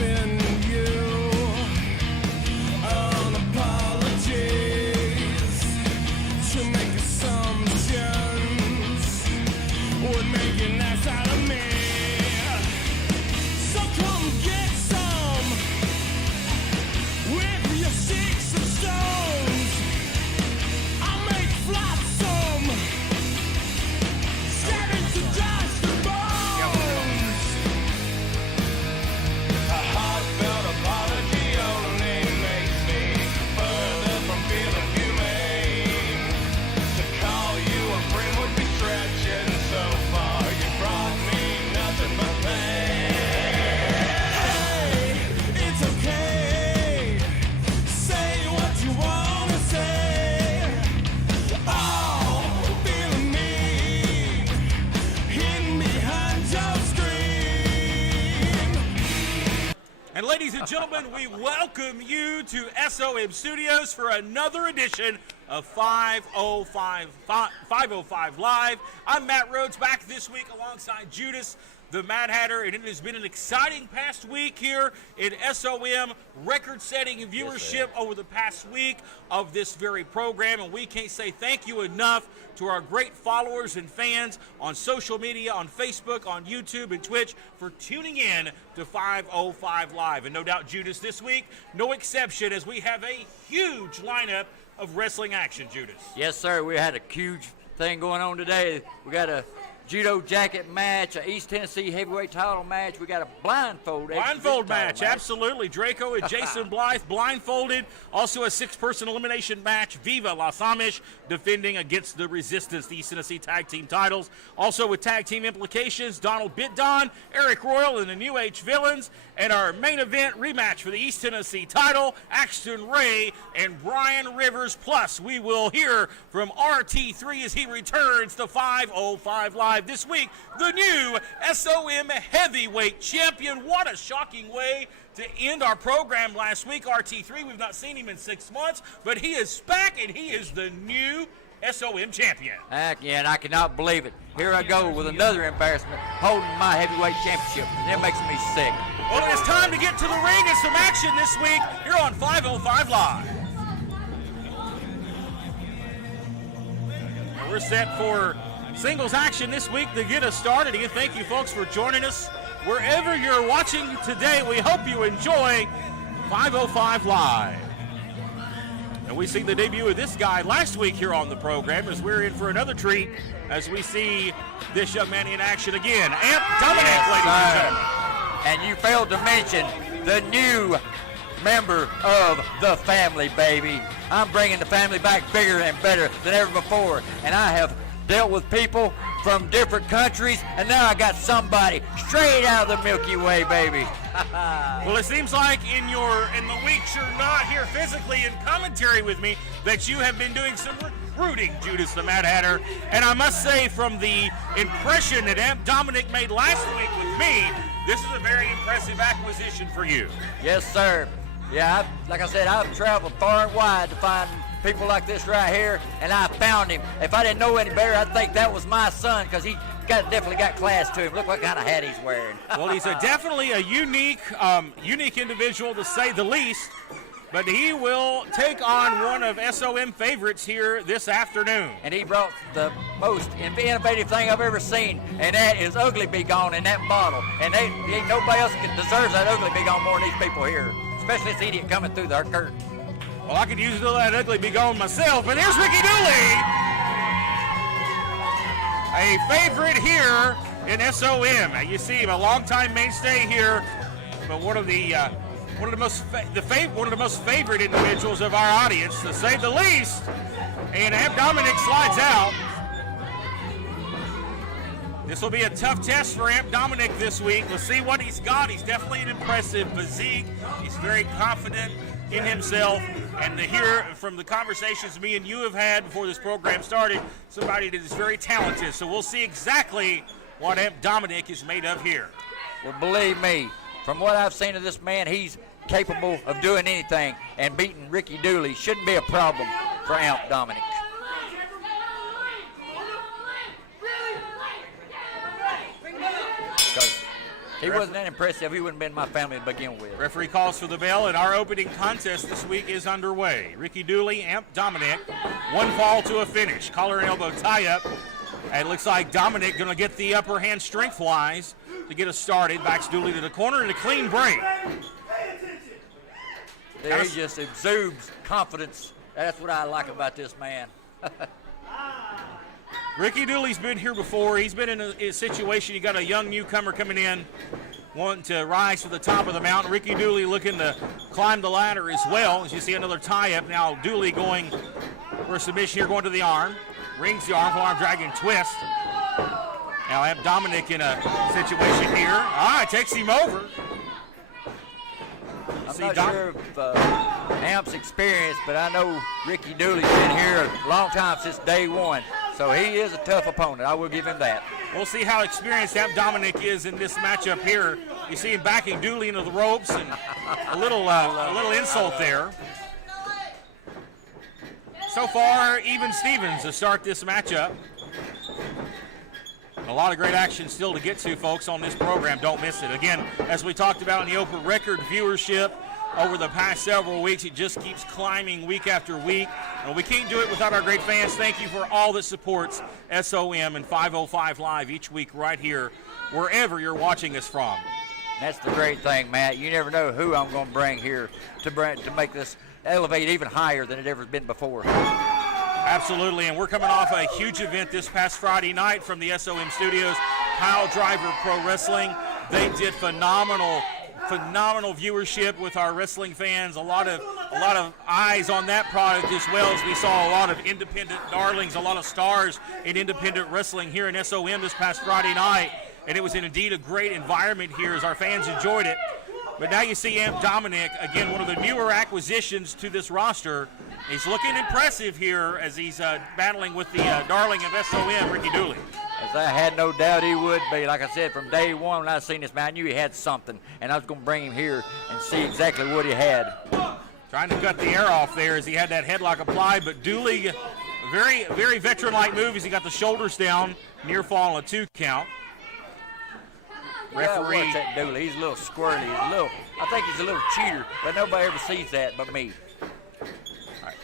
send you an apologies to make assumptions would make an ass out of me. So come get some with your sticks and stones. I'll make flotsam, scatter to dust and bones. A heartfelt apology only makes me further from feeling humane. To call you a friend would be stretching so far. You brought me nothing but pain. Hey, it's okay. Say what you wanna say. Oh, feeling mean, hidden behind your screen. And ladies and gentlemen, we welcome you to SOM Studios for another edition of 505 Live. I'm Matt Rhodes, back this week alongside Judas, the Mad Hatter, and it has been an exciting past week here in SOM, record-setting viewership over the past week of this very program, and we can't say thank you enough to our great followers and fans on social media, on Facebook, on YouTube, and Twitch for tuning in to 505 Live. And no doubt, Judas, this week, no exception, as we have a huge lineup of wrestling action, Judas. Yes, sir. We had a huge thing going on today. We got a judo jacket match, a East Tennessee heavyweight title match. We got a blindfold match, absolutely. Draco and Jason Blythe blindfolded. Also a six-person elimination match. Viva Las Amish defending against the Resistance, the East Tennessee tag team titles. Also with tag team implications, Donald Bitdon, Eric Royal, and the New Age Villains. And our main event rematch for the East Tennessee title, Axton Ray and Brian Rivers. Plus, we will hear from RT3 as he returns to 505 Live. This week, the new SOM heavyweight champion. What a shocking way to end our program last week. RT3, we've not seen him in 6 months, but he is back and he is the new SOM champion. Heck yeah, and I cannot believe it. Here I go with another embarrassment, holding my heavyweight championship. And it makes me sick. Well, it's time to get to the ring and some action this week here on 505 Live. And we're set for singles action this week to get us started. Again, thank you folks for joining us. Wherever you're watching today, we hope you enjoy 505 Live. And we see the debut of this guy last week here on the program as we're in for another treat as we see this young man in action again. Amp Dominic, ladies and gentlemen. And you failed to mention the new member of the family, baby. I'm bringing the family back bigger and better than ever before. And I have dealt with people from different countries, and now I got somebody straight out of the Milky Way, baby. Well, it seems like in the weeks you're not here physically in commentary with me that you have been doing some recruiting, Judas the Mad Hatter. And I must say, from the impression that Amp Dominic made last week with me, this is a very impressive acquisition for you. Yes, sir. Yeah, like I said, I've traveled far and wide to find people like this right here, and I found him. If I didn't know any better, I'd think that was my son, because he definitely got class to him. Look what kind of hat he's wearing. Well, he's definitely a unique individual, to say the least, but he will take on one of SOM favorites here this afternoon. And he brought the most innovative thing I've ever seen, and that is Ugly Be Gone in that bottle. And ain't nobody else deserves that Ugly Be Gone more than these people here, especially this idiot coming through their curtain. Well, I could use a little of that Ugly Be Gone myself, but here's Ricky Dooley, a favorite here in SOM. You see him, a longtime mainstay here, but one of the most favorite individuals of our audience, to say the least. And Amp Dominic slides out. This will be a tough test for Amp Dominic this week. Let's see what he's got. He's definitely an impressive physique. He's very confident in himself, and to hear from the conversations me and you have had before this program started, somebody that is very talented. So we'll see exactly what Amp Dominic is made of here. Well, believe me, from what I've seen of this man, he's capable of doing anything, and beating Ricky Dooley shouldn't be a problem for Amp Dominic. He wasn't that impressive. He wouldn't have been my family to begin with. Referee calls for the bell, and our opening contest this week is underway. Ricky Dooley, Amp Dominic, one fall to a finish. Collar and elbow tie-up. And it looks like Dominic going to get the upper hand strength-wise to get us started. Backs Dooley to the corner and a clean break. There he just exudes confidence. That's what I like about this man. Ricky Dooley's been here before. He's been in a situation. You got a young newcomer coming in, wanting to rise to the top of the mountain. Ricky Dooley looking to climb the ladder as well. As you see another tie-up. Now Dooley going for a submission here, going to the arm. Rings the arm, forearm dragon twist. Now Amp Dominic in a situation here. Ah, it takes him over. I'm not sure of Amp's experience, but I know Ricky Dooley's been here a long time, since day one. So he is a tough opponent. I will give him that. We'll see how experienced Amp Dominic is in this matchup here. You see him backing Dooley into the ropes, and a little insult there. So far, even Stevens to start this matchup. A lot of great action still to get to, folks, on this program. Don't miss it. Again, as we talked about in the open, record viewership over the past several weeks. It just keeps climbing week after week. And we can't do it without our great fans. Thank you for all that supports SOM and 505 Live each week right here, wherever you're watching us from. That's the great thing, Matt. You never know who I'm going to bring here to make this elevate even higher than it ever been before. Absolutely, and we're coming off a huge event this past Friday night from the SOM Studios, Pile Driver Pro Wrestling. They did phenomenal viewership with our wrestling fans. A lot of eyes on that product, as well as we saw a lot of independent darlings, a lot of stars in independent wrestling here in SOM this past Friday night. And it was indeed a great environment here as our fans enjoyed it. But now you see Amp Dominic, again, one of the newer acquisitions to this roster. He's looking impressive here as he's battling with the darling of SOM, Ricky Dooley. As I had no doubt he would be. Like I said, from day one when I seen this man, I knew he had something, and I was going to bring him here and see exactly what he had. Trying to cut the air off there as he had that headlock applied, but Dooley, very, very veteran-like move as he got the shoulders down, near fall on a 2 count. Referee. Yeah, watch that Dooley. He's a little squirrely. I think he's a little cheater, but nobody ever sees that but me. Right.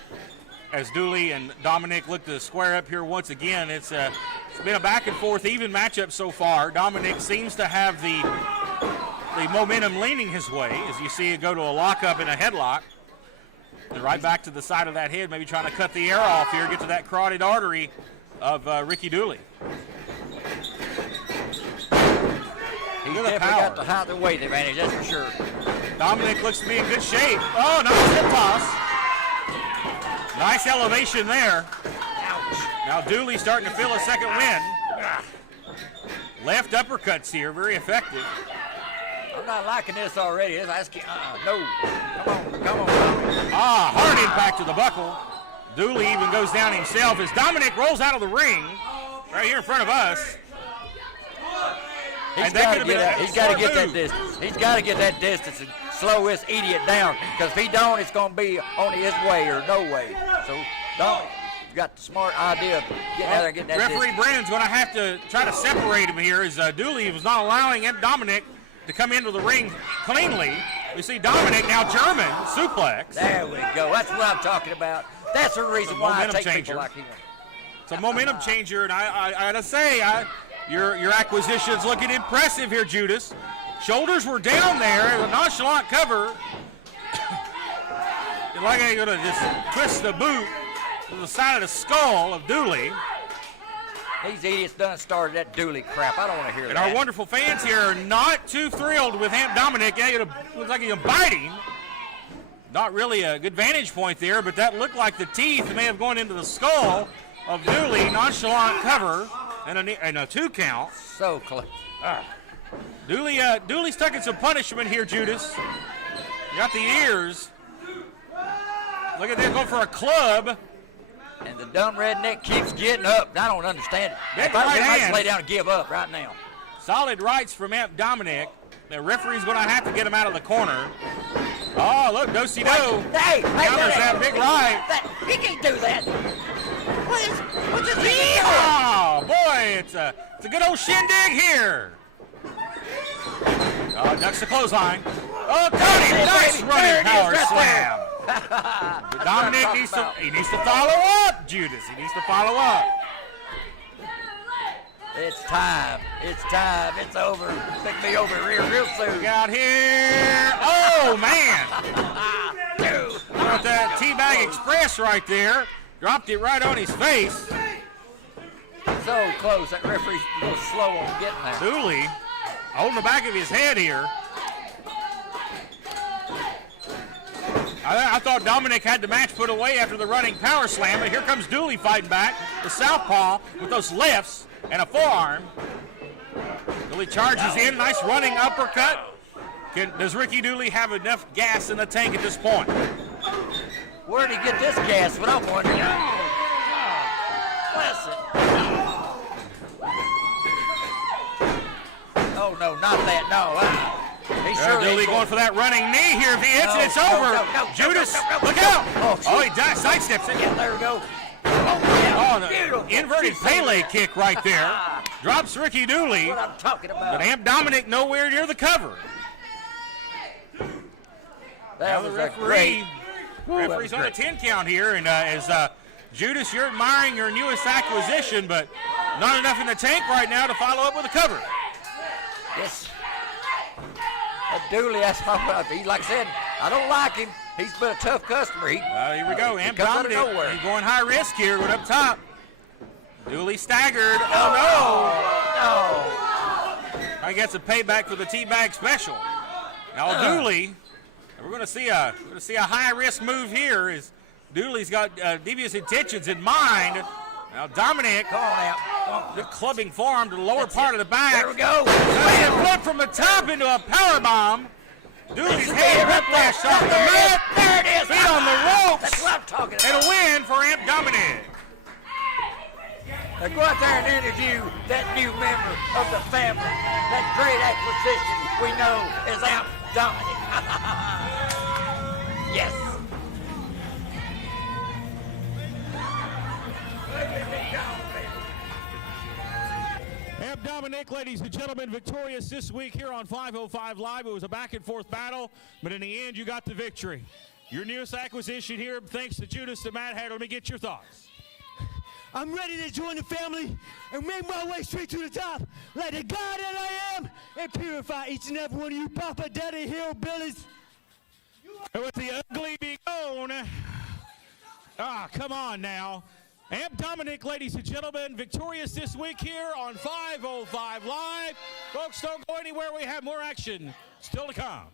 As Dooley and Dominic look to square up here once again, it's been a back-and-forth even matchup so far. Dominic seems to have the momentum leaning his way as you see it go to a lockup and a headlock. And right back to the side of that head, maybe trying to cut the air off here, get to that carotid artery of Ricky Dooley. He's definitely got the height and weight advantage, that's for sure. Dominic looks to be in good shape. Oh, nice hip toss. Nice elevation there. Ouch. Now Dooley starting to feel a second wind. Left uppercuts here, very effective. I'm not liking this already. No. Come on. Hard impact to the buckle. Dooley even goes down himself as Dominic rolls out of the ring right here in front of us. He's got to get that distance. He's got to get that distance and slow this idiot down, because if he don't, it's going to be only his way or no way. So, Dominic, you got the smart idea of getting out there and getting that Referee distance. Brennan's going to have to try to separate him here as Dooley was not allowing Dominic to come into the ring cleanly. We see Dominic now German suplex. There we go. That's what I'm talking about. That's the reason why I take people like him. It's a momentum changer, and I gotta say, your acquisition's looking impressive here, Judas. Shoulders were down there, a nonchalant cover. Like I'm gonna just twist the boot to the side of the skull of Dooley. These idiots done started that Dooley crap. I don't want to hear And that. our wonderful fans here are not too thrilled with Amp Dominic. It looks like he's biting. Not really a good vantage point there, but that looked like the teeth may have gone into the skull of Dooley. Nonchalant cover and a 2 count. So close. Dooley's taking some punishment here, Judas. You got the ears. Look at this, going for a club. And the dumb redneck keeps getting up. I don't understand it. Big If I right could hand. lay down and give up right now. Solid rights from Amp Dominic. The referee's going to have to get him out of the corner. Oh, look, do-si-do. Hey, Counters that big right. He can't do that. What's this? Oh, boy, it's a good old shindig here. Ducks the clothesline. Oh, Cody, nice running power slam. Dominic needs to follow up, Judas. He needs to follow up. It's time. It's time. It's over. Pick me over real soon. Look out here. Oh, man. Got that Teabag Express right there. Dropped it right on his face. So close. That referee's a little slow on getting there. Dooley holding the back of his head here. I thought Dominic had the match put away after the running power slam, but here comes Dooley fighting back. The southpaw with those lifts and a forearm. Dooley charges in. Nice running uppercut. Does Ricky Dooley have enough gas in the tank at this point? Where did he get this gas? What I'm wondering. Bless it. Oh, no, not that. No. He sure Dooley going for that running knee here. If he hits it, it's over. Judas, look out. Oh, he sidesteps it. Yeah, there we go. Oh, the inverted Pele kick right there. Drops Ricky Dooley. What I'm talking about. But Amp Dominic nowhere near the cover. That was a great. Referee's on a 10 count here, and as Judas, you're admiring your newest acquisition, but not enough in the tank right now to follow up with a cover. Yes. Dooley, that's he, like I said, I don't like him. He's been a tough customer. Here we go. Amp Dominic, he's going high risk here. Right up top. Dooley staggered. Oh, no. I guess a payback for the Teabag special. Now Dooley, we're going to see a high risk move here. As Dooley's got devious intentions in mind. Now Dominic, the clubbing forearm to the lower part of the back. There we go. Flip from the top into a power bomb. Dooley's head whiplash off the mat. There it is. Feet on the ropes. That's what I'm talking about. And a win for Amp Dominic. Now go out there and interview that new member of the family. That great acquisition we know is Amp Dominic. Yes. Amp Dominic, ladies and gentlemen, victorious this week here on 505 Live. It was a back-and-forth battle, but in the end, you got the victory. Your newest acquisition here, thanks to Judas and Matt Hatter. Let me get your thoughts. I'm ready to join the family and make my way straight to the top like the God that I am and purify each and every one of you Papa Daddy hillbillies. And with the ugly being gone, come on now. Amp Dominic, ladies and gentlemen, victorious this week here on 505 Live. Folks, don't go anywhere. We have more action still to come.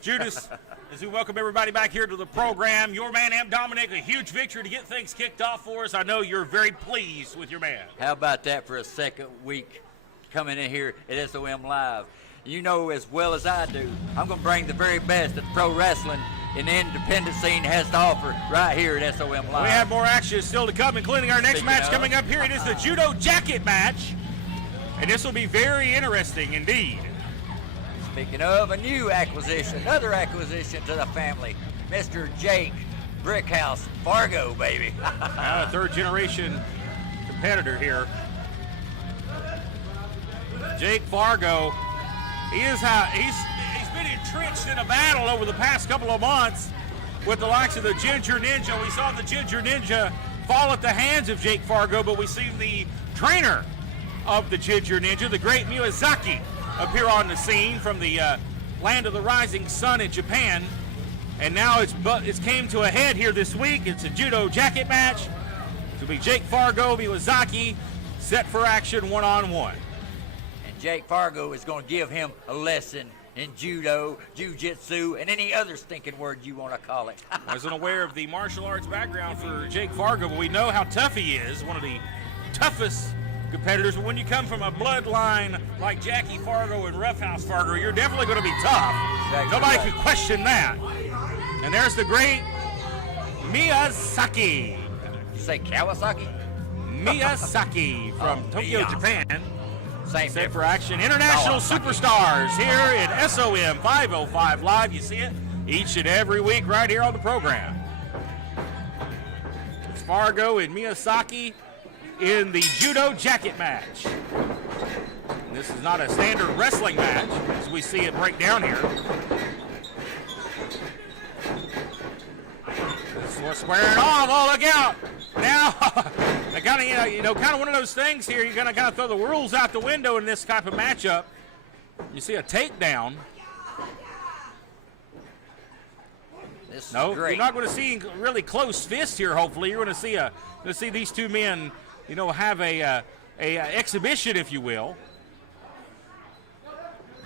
Judas, as we welcome everybody back here to the program, your man Amp Dominic, a huge victory to get things kicked off for us. I know you're very pleased with your man. How about that for a second week coming in here at SOM Live? You know as well as I do, I'm going to bring the very best that pro wrestling in the independent scene has to offer right here at SOM Live. We have more action still to come, including our next match coming up here. It is the Judo Jacket match, and this will be very interesting indeed. Speaking of a new acquisition, another acquisition to the family, Mr. Jake Brickhouse Fargo, baby. A third-generation competitor here. Jake Fargo, he's been entrenched in a battle over the past couple of months with the likes of the Ginger Ninja. We saw the Ginger Ninja fall at the hands of Jake Fargo, but we see the trainer of the Ginger Ninja. The great Miyazaki appear on the scene from the land of the rising sun in Japan. And now it's came to a head here this week. It's a judo jacket match. It'll be Jake Fargo, Miyazaki, set for action one-on-one. And Jake Fargo is going to give him a lesson in judo, jiu-jitsu, and any other stinking word you want to call it. I wasn't aware of the martial arts background for Jake Fargo, but we know how tough he is, one of the toughest competitors. But when you come from a bloodline like Jackie Fargo and Roughhouse Fargo, you're definitely going to be tough. Exactly. Nobody could question that. And there's the great Miyazaki. You say Kawasaki? Miyazaki from Tokyo, Japan. Same Set for difference. action. International Kawasaki. Superstars here in SOM 505 Live. You see it each and every week right here on the program. It's Fargo and Miyazaki in the judo jacket match. And this is not a standard wrestling match as we see it break down here. This was squaring off. Oh, look out! Now, I kind of, kind of one of those things here. You're gonna kind of throw the rules out the window in this type of matchup. You see a takedown. This is No, great. you're not going to see really close fists here. Hopefully, you're going to see these two men, have a exhibition, if you will.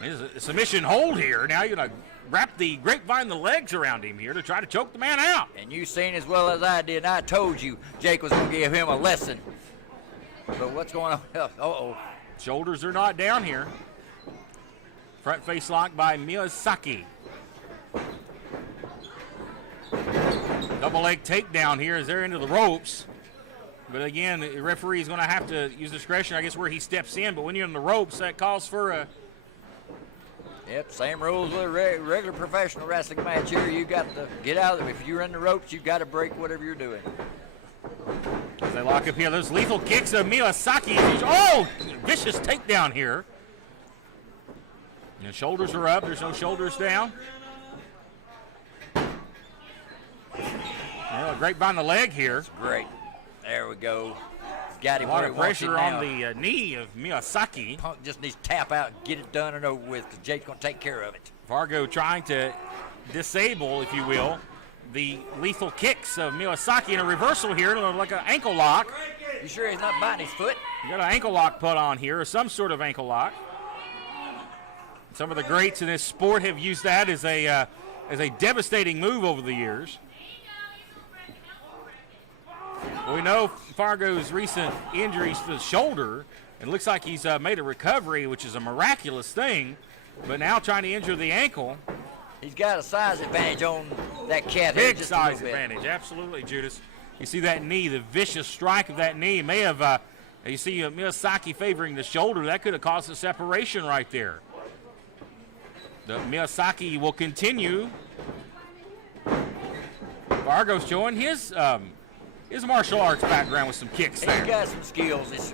There's a submission hold here. Now you're going to wrap the grapevine the legs around him here to try to choke the man out. And you seen as well as I did, and I told you Jake was going to give him a lesson. But what's going on? Uh-oh. Shoulders are not down here. Front face lock by Miyazaki. Double leg takedown here as they're into the ropes. But again, the referee is going to have to use discretion, I guess, where he steps in. But when you're in the ropes, that calls for a... Yep, same rules with a regular professional wrestling match here. You got to get out of it. If you're in the ropes, you've got to break whatever you're doing. As they lock up here, those lethal kicks of Miyazaki. Oh, vicious takedown here. And the shoulders are up. There's no shoulders down. Well, grapevine the leg here. Great. There we go. Got him A lot where of he wants pressure him on now. the knee of Miyazaki. Punk just needs to tap out and get it done and over with because Jake's going to take care of it. Fargo trying to disable, if you will, the lethal kicks of Miyazaki in a reversal here, like an ankle lock. You sure he's not biting his foot? You got an ankle lock put on here, or some sort of ankle lock. Some of the greats in this sport have used that as a devastating move over the years. Well, we know Fargo's recent injuries to the shoulder, and it looks like he's made a recovery, which is a miraculous thing, but now trying to injure the ankle. He's got a size advantage on that cat here. Big just size a little bit. advantage, absolutely, Judas. You see that knee, the vicious strike of that knee may have, you see Miyazaki favoring the shoulder. That could have caused a separation right there. The Miyazaki will continue. Fargo's showing his martial arts background with some kicks He's there. got some skills. This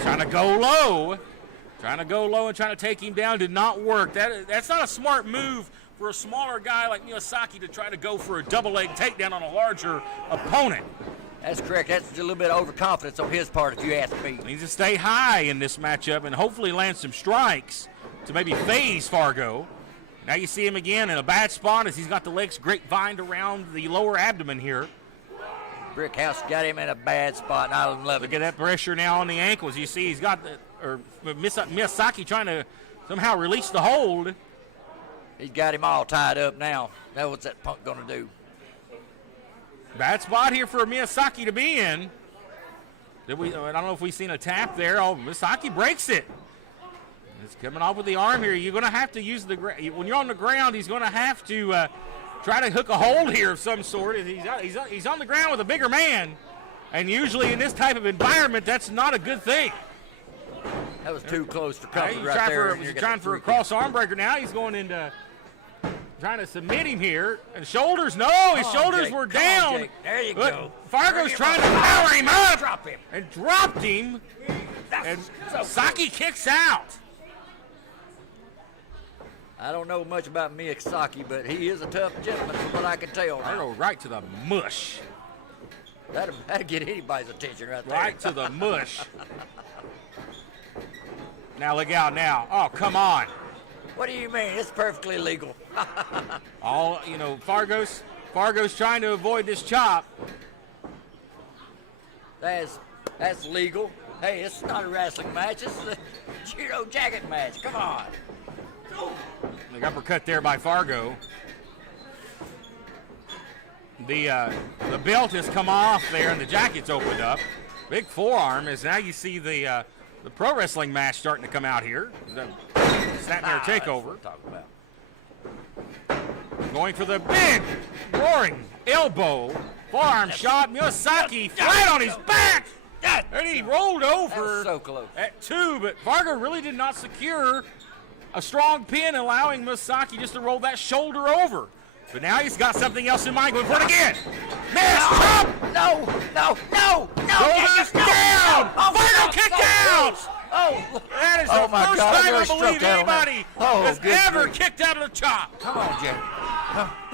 Trying to go low. Trying to go low and trying to take him down did not work. That's not a smart move for a smaller guy like Miyazaki to try to go for a double leg takedown on a larger opponent. That's correct. That's a little bit of overconfidence on his part, if you ask me. He needs to stay high in this matchup and hopefully land some strikes to maybe phase Fargo. Now you see him again in a bad spot as he's got the legs grapevined around the lower abdomen here. Brickhouse got him in a bad spot, and I love Look it. at that pressure now on the ankles. You see he's got Miyazaki trying to somehow release the hold. He's got him all tied up now. Now what's that punk going to do? Bad spot here for Miyazaki to be in. I don't know if we've seen a tap there. Oh, Miyazaki breaks it. It's coming off with the arm here. You're going to have to use when you're on the ground, he's going to have to try to hook a hold here of some sort. He's on the ground with a bigger man, and usually in this type of environment, that's not a good thing. That was too close for He's comfort right there. trying for a cross arm breaker now. He's going into trying to submit him here. And shoulders, no, his shoulders Jake. were Come on, down. Jake. There you But go. Fargo's Bring him trying up. to power him up. Drop him. And dropped him. And Saki kicks out. I don't know much about Miyazaki, but he is a tough gentleman from what I can tell. now. Fargo right to the mush. That'd get anybody's attention right there. Right to the mush. Now look out now. Oh, come on. What do you mean? It's perfectly legal. All, you know, Fargo's trying to avoid this chop. That's legal. Hey, it's not a wrestling match. It's a judo jacket match. Come on. The uppercut there by Fargo. The belt has come off there and the jacket's opened up. Big forearm as now you see the pro wrestling match starting to come out here. The Snapmare takeover. That's what I'm talking about. Going for the big roaring elbow. Forearm shot. Miyazaki flat on his back. And he rolled over That was so close. at 2, but Fargo really did not secure a strong pin, allowing Miyazaki just to roll that shoulder over. But now he's got something else in mind. Going for it again. Miss chop. No. Shoulders down. Fargo kicked out. Oh, That is Oh, the my first God, I time I nearly struck believe out on that. anybody Oh, has good ever grief. kicked out of the chop. come on, Jay.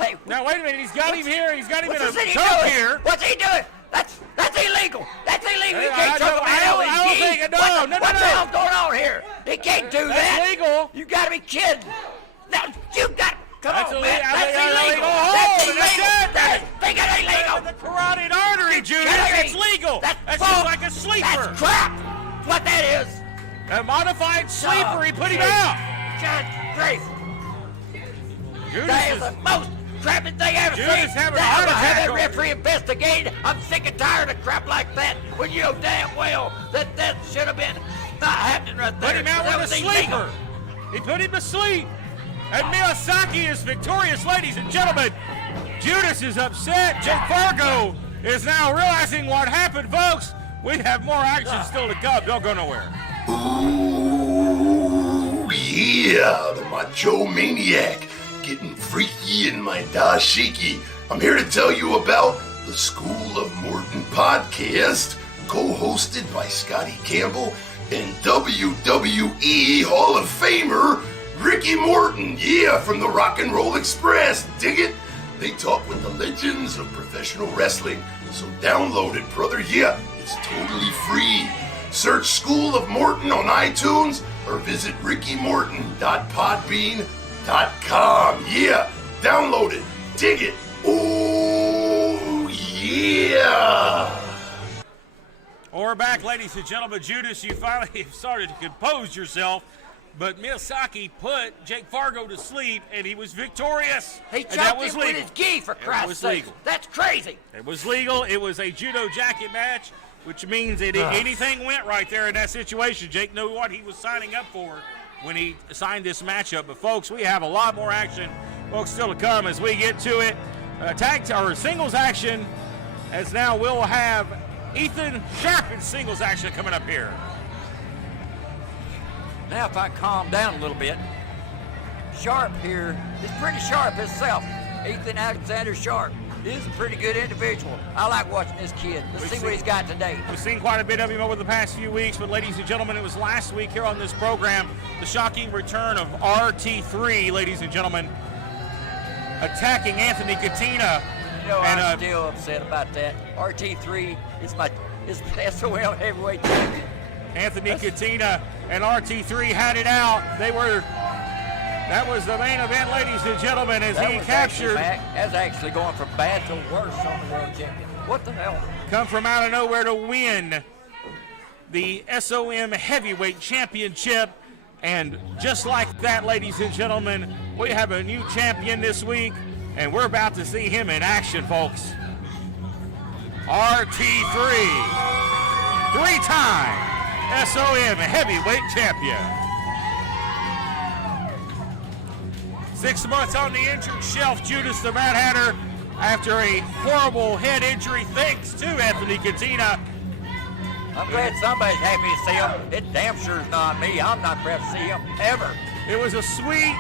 Hey, Now wait a minute, he's got him here. He's got him in what's a this choke doing? here. What's he doing? That's illegal. That's illegal. He Hey, can't choke a man out with his I don't gi. think- no, What no, the no. hell's going on here? He can't do That's that. legal. You gotta be kidding. No, you got. Come That's on, illegal. man. That's Illegal. illegal. Hold, That's and illegal. that's it. That's freaking The illegal. carotid artery, Judas. kidding It's me. legal. That's bull. just like a sleeper. That's crap. That's what that is. A modified sleeper. He put him Good out. grief. Judas That is is the most crappy thing I've ever Judas seen. having a Now heart I'm gonna have attack that over referee investigated. I'm sick and tired of crap like that when you know damn well that should have been not happening right there. put him out That with a was illegal. sleeper. He put him to sleep. And Miyazaki is victorious, ladies and gentlemen. Judas is upset. Jake Fargo is now realizing what happened, folks. We have more action still to come. Don't go nowhere. Ooh, yeah, the Macho Maniac, getting freaky in my dashiki. I'm here to tell you about the School of Morton podcast, co-hosted by Scotty Campbell and WWE Hall of Famer Ricky Morton. Yeah, from the Rock and Roll Express. Dig it? They talk with the legends of professional wrestling. So download it, brother. Yeah, it's totally free. Search School of Morton on iTunes or visit rickymorton.podbean.com. Yeah, download it. Dig it. Oh, yeah. We're back, ladies and gentlemen. Judas, you finally have started to compose yourself. But Miyazaki put Jake Fargo to sleep, and he was victorious. He And that choked was him with legal. his gi, for Christ's was sake. legal. That's crazy. It was legal. It was a judo jacket match, which means that anything went right there in that situation. Jake knew what he was signing up for when he signed this matchup. But, folks, we have a lot more action, folks, still to come as we get to it. Singles action, as now we'll have Ethan Sharp in singles action coming up here. Now if I calm down a little bit, Sharp here is pretty sharp himself. Ethan Alexander Sharp is a pretty good individual. I like watching this kid. Let's see what he's got today. We've seen quite a bit of him over the past few weeks, but ladies and gentlemen, it was last week here on this program, the shocking return of RT3, ladies and gentlemen, attacking Anthony Katina. You know, And, I'm still upset about that. RT3 is the SOM heavyweight champion. Anthony Katina and RT3 had it out. That was the main event, ladies and gentlemen, as he captured. That's actually going from bad to worse on the world champion. What the hell? Come from out of nowhere to win the SOM Heavyweight Championship. And just like that, ladies and gentlemen, we have a new champion this week, and we're about to see him in action, folks. RT3, three-time SOM Heavyweight Champion. 6 months on the injured shelf, Judas the Mad Hatter, after a horrible head injury thanks to Anthony Katina. I'm glad somebody's happy to see him. It damn sure is not me. I'm not proud to see him ever. It was a sweet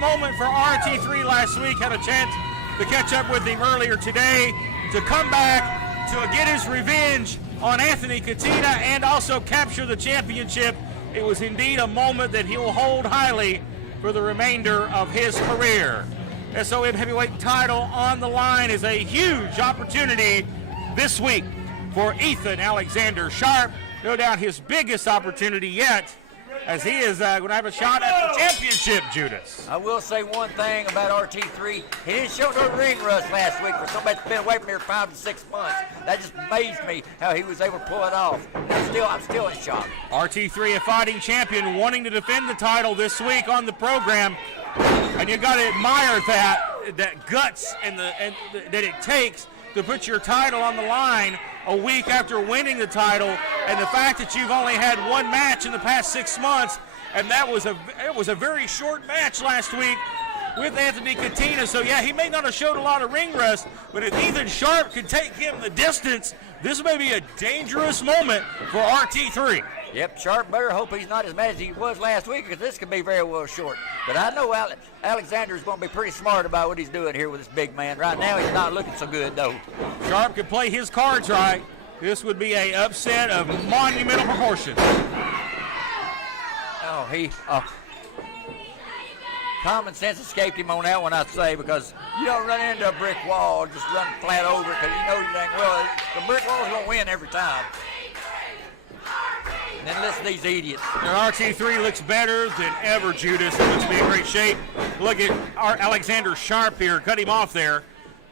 moment for RT3 last week. Had a chance to catch up with him earlier today to come back to get his revenge on Anthony Katina and also capture the championship. It was indeed a moment that he'll hold highly for the remainder of his career. SOM heavyweight title on the line is a huge opportunity this week for Ethan Alexander Sharp. No doubt his biggest opportunity yet as he is going to have a shot at the championship, Judas. I will say one thing about RT3. He didn't show no ring rust last week for somebody that's been away from here 5 to 6 months. That just amazed me how he was able to pull it off. I'm still in shock. RT3, a fighting champion, wanting to defend the title this week on the program. And you got to admire that guts and that it takes to put your title on the line a week after winning the title, and the fact that you've only had one match in the past 6 months, and it was a very short match last week with Anthony Katina. So yeah, he may not have showed a lot of ring rust, but if Ethan Sharp could take him the distance, this may be a dangerous moment for RT3. Yep, Sharp better hope he's not as mad as he was last week, because this could be very well short. But I know Alexander's going to be pretty smart about what he's doing here with this big man. Right now, he's not looking so good, though. Sharp could play his cards right. This would be an upset of monumental proportions. Common sense escaped him on that one, I'd say, because you don't run into a brick wall, just run flat over it, because you know you dang well the brick wall's going to win every time. And then listen to these idiots. RT3 looks better than ever, Judas. He looks to be in great shape. Look at Alexander Sharp here. Cut him off there.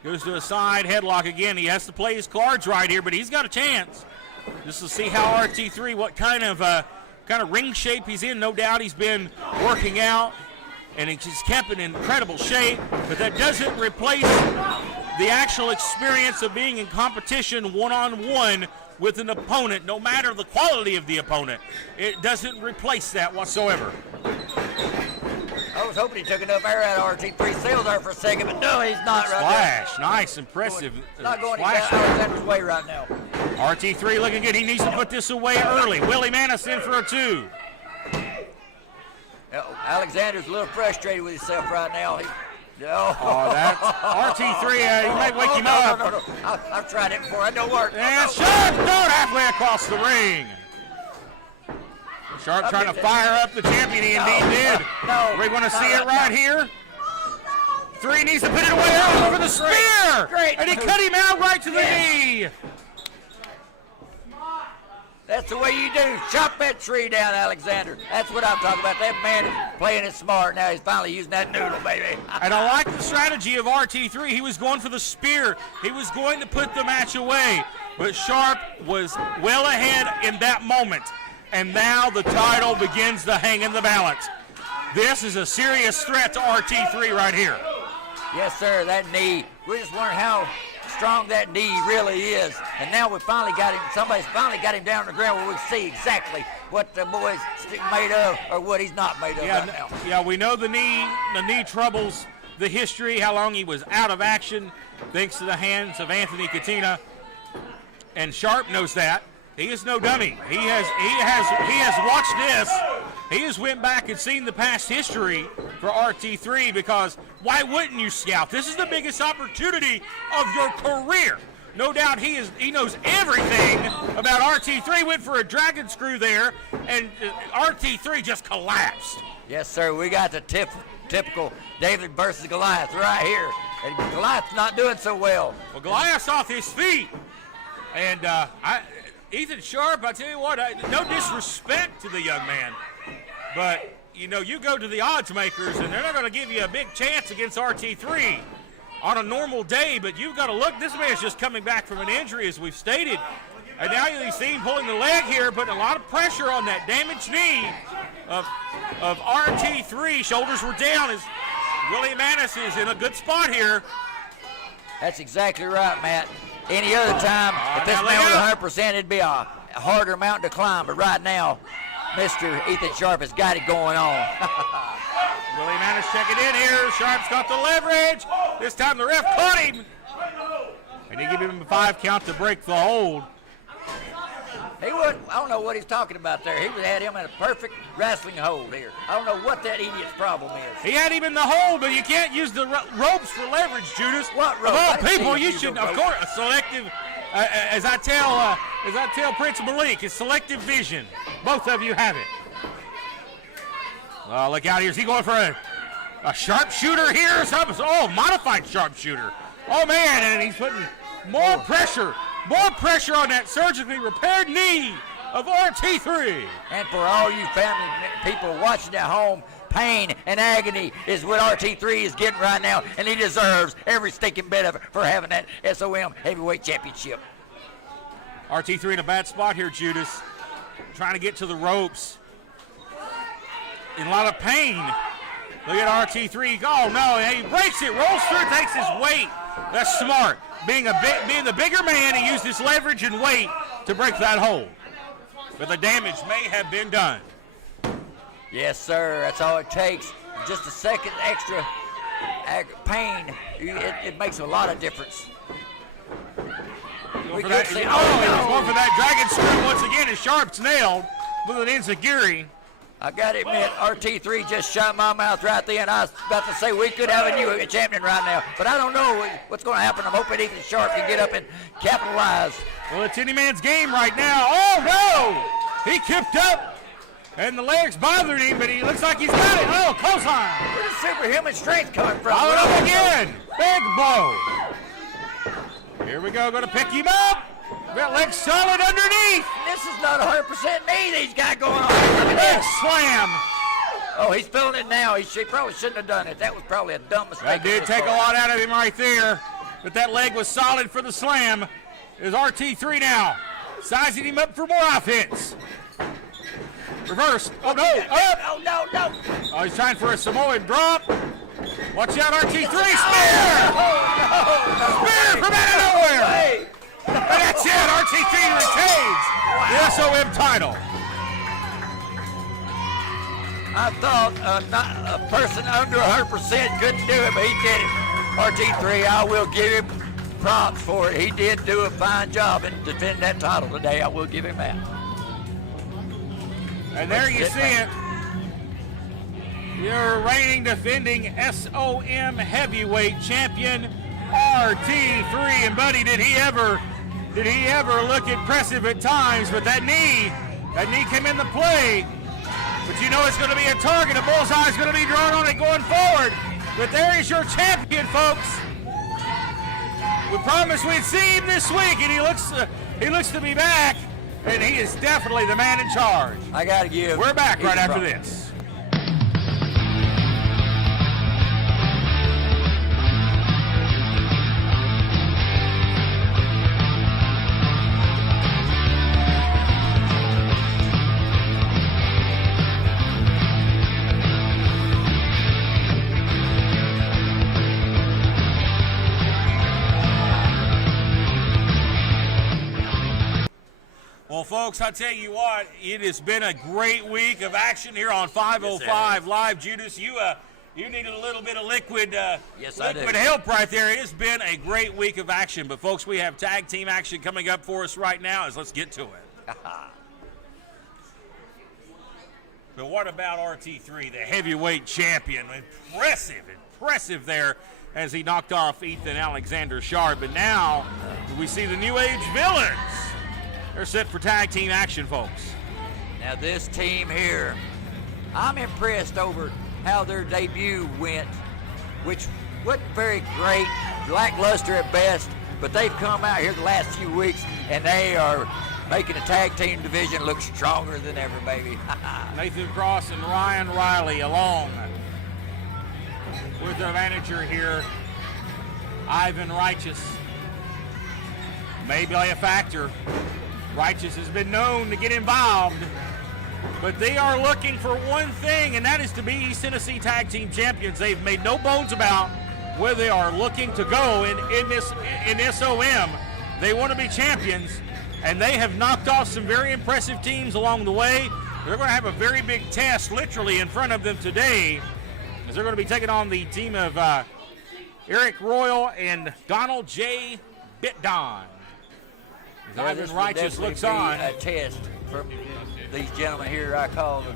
Goes to a side headlock again. He has to play his cards right here, but he's got a chance. Just to see how RT3, what kind of ring shape he's in. No doubt he's been working out, and he's kept in incredible shape, but that doesn't replace the actual experience of being in competition one-on-one with an opponent, no matter the quality of the opponent. It doesn't replace that whatsoever. I was hoping he took enough air out of RT3 sails there for a second, but no, he's not right now. Splash, nice, impressive. Not going Alexander's way right now. RT3 looking good. He needs to put this away early. Willie Manis in for a 2. Alexander's a little frustrated with himself right now. That's RT3. He might wake him up. No. I've tried it before. It don't work. And Sharp thrown halfway across the ring. Sharp trying to fire up the champion. He indeed did. We're going to see it right here. 3 needs to put it away early for the spear. Great. And he cut him out right to the knee. That's the way you do. Chop that tree down, Alexander. That's what I'm talking about. That man is playing it smart. Now he's finally using that noodle, baby. And I like the strategy of RT3. He was going for the spear. He was going to put the match away. But Sharp was well ahead in that moment. And now the title begins to hang in the balance. This is a serious threat to RT3 right here. Yes, sir. That knee. We just learned how strong that knee really is, and now we finally got him. Somebody's finally got him down on the ground where we can see exactly what the boy's made of or what he's not made of right now. Yeah, we know the knee troubles, the history, how long he was out of action, thanks to the hands of Anthony Katina, and Sharp knows that. He is no dummy. He has watched this. He has went back and seen the past history for RT3, because why wouldn't you scout? This is the biggest opportunity of your career. No doubt he knows everything about RT3. Went for a dragon screw there, and RT3 just collapsed. Yes, sir. We got the typical David versus Goliath right here. And Goliath's not doing so well. Well, Goliath's off his feet. And Ethan Sharp, I tell you what, no disrespect to the young man, but, you go to the odds makers, and they're not going to give you a big chance against RT3 on a normal day, but you've got to look. This man's just coming back from an injury, as we've stated, and now you see him pulling the leg here, putting a lot of pressure on that damaged knee of RT3. Shoulders were down as Willie Manis is in a good spot here. That's exactly right, Matt. Any other time, if this man was 100%, it'd be a harder mountain to climb. But right now, Mr. Ethan Sharp has got it going on. Willie Manis checking in here. Sharp's got the leverage. This time the ref caught him. And he gave him a 5 count to break the hold. I don't know what he's talking about there. He had him in a perfect wrestling hold here. I don't know what that idiot's problem is. He had him in the hold, but you can't use the ropes for leverage, Judas. What ropes? Of all people, you should, of course, a selective, as I tell Prince Malik, it's selective vision. Both of you have it. Look out here. Is he going for a sharpshooter here or something? Oh, modified sharpshooter. Oh, man, and he's putting more pressure on that surgically repaired knee of RT3. And for all you family people watching at home, pain and agony is what RT3 is getting right now, and he deserves every stinking bit of it for having that SOM Heavyweight Championship. RT3 in a bad spot here, Judas. Trying to get to the ropes. In a lot of pain. Look at RT3. Oh, no. He breaks it, rolls through, takes his weight. That's smart. Being the bigger man, he used his leverage and weight to break that hold. But the damage may have been done. Yes, sir. That's all it takes. Just a second extra pain. It makes a lot of difference. He was going for that dragon screw once again. His sharp's nailed with an enziguri. I got to admit, RT3 just shot my mouth right then. I was about to say we could have a new champion right now, but I don't know what's going to happen. I'm hoping Ethan Sharp can get up and capitalize. Well, it's any man's game right now. Oh, no! He kicked up, and the legs bothered him, but he looks like he's got it. Oh, close arm. Where's the superhuman strength coming from? Follow it up again. Big blow. Here we go. Going to pick him up. That leg solid underneath. This is not 100% me he's got going on. Big slam. Oh, he's feeling it now. He probably shouldn't have done it. That was probably a dumb mistake. That did take a lot out of him right there. But that leg was solid for the slam. There's RT3 now. Sizing him up for more offense. Reverse. Oh, no. Up. Oh, no. Oh, he's trying for a Samoan drop. Watch out, RT3. Spear. Oh, no. Spear from out of nowhere. Hey. And that's it. RT3 retains the SOM title. I thought not a person under 100% couldn't do it, but he did it. RT3, I will give him props for it. He did do a fine job in defending that title today. I will give him that. And there you see it. Your reigning defending SOM heavyweight champion, RT3. And buddy, did he ever look impressive at times? But that knee came into play. But you know it's going to be a target. A bullseye is going to be drawn on it going forward. But there is your champion, folks. We promised we'd see him this week, and he looks to be back. And he is definitely the man in charge. I got to give. We're back right after this. Well, folks, I tell you what, it has been a great week of action here on 505 Live. Judas, you needed a little bit of liquid help right there. It has been a great week of action. But, folks, we have tag team action coming up for us right now. Let's get to it. But what about RT3, the heavyweight champion? Impressive there as he knocked off Ethan Alexander Sharp. But now we see the New Age Villains. They're set for tag team action, folks. Now this team here, I'm impressed over how their debut went, which wasn't very great, lackluster at best, but they've come out here the last few weeks, and they are making the tag team division look stronger than ever, baby. Nathan Cross and Ryan Riley along with their manager here, Ivan Righteous. May play a factor. Righteous has been known to get involved, but they are looking for one thing, and that is to be East Tennessee Tag Team Champions. They've made no bones about where they are looking to go in SOM. They want to be champions, and they have knocked off some very impressive teams along the way. They're going to have a very big test literally in front of them today, as they're going to be taking on the team of Eric Royal and Donald J. Bitdon. Ivan Righteous looks on. A test from these gentlemen here I call the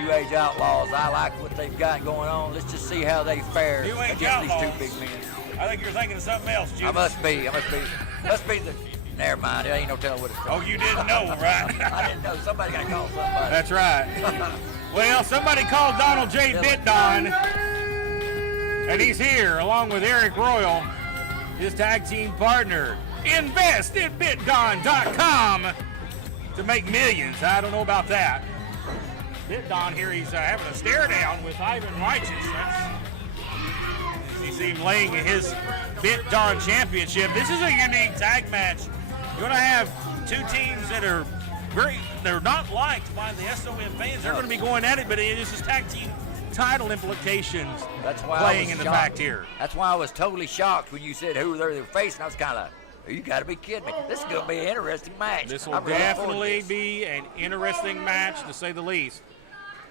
New Age Outlaws. I like what they've got going on. Let's just see how they fare against these two big men. I think you're thinking of something else, Judas. I must be the. Never mind. There ain't no telling what it's called. Oh, you didn't know, right? I didn't know. Somebody got to call somebody. That's right. Well, somebody called Donald J. Bitdon, and he's here along with Eric Royal, his tag team partner. Invest in Bitdon.com. to make millions. I don't know about that. Bit Don here, he's having a stare down with Ivan Righteous. You see him laying his Bit Don championship. This is a unique tag match. You're going to have two teams that are they're not liked by the SOM fans. They're going to be going at it, but it is just tag team title implications playing in the fact here. That's why I was totally shocked when you said who they were facing. I was kind of like, you got to be kidding me. This is going to be an interesting match. This will definitely be an interesting match, to say the least.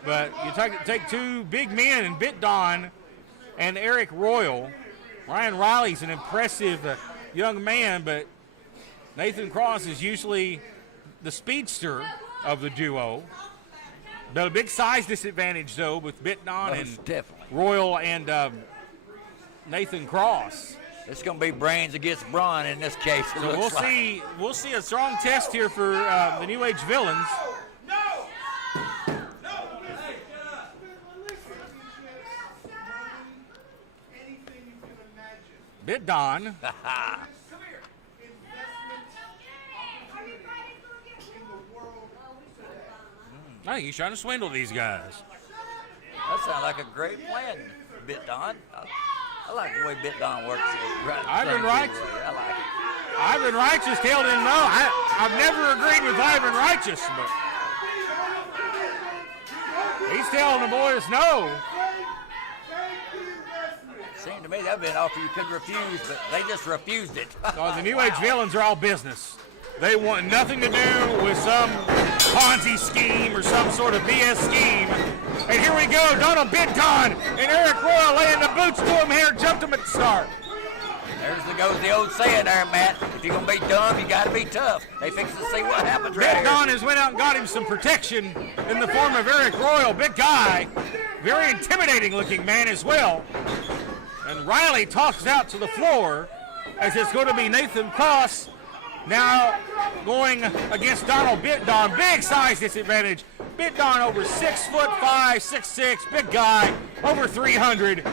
But you take two big men in Bit Don and Eric Royal. Ryan Riley's an impressive young man, but Nathan Cross is usually the speedster of the duo. The big size disadvantage, though, with Bit Don and Royal and Nathan Cross. It's going to be brains against brawn in this case. So we'll see a strong test here for the New Age villains. Bit Don. I think he's trying to swindle these guys. That sounds like a great plan, Bit Don. I like the way Bit Don works. Ivan Righteous. I like it. Ivan Righteous told him no. I've never agreed with Ivan Righteous, but he's telling the boys no. Seemed to me that would be an offer you could refuse, but they just refused it. So the New Age villains are all business. They want nothing to do with some Ponzi scheme or some sort of BS scheme. And here we go, Donald Bit Don and Eric Royal laying the boots to him here, jumped him at the start. Goes the old saying there, Matt. If you're going to be dumb, you got to be tough. They fix to see what happens right here. Bit Don has went out and got him some protection in the form of Eric Royal, big guy. Very intimidating looking man as well. And Riley tosses out to the floor as it's going to be Nathan Cross now going against Donald Bit Don. Big size disadvantage. Bit Don over 6'5", 6'6", big guy, over 300.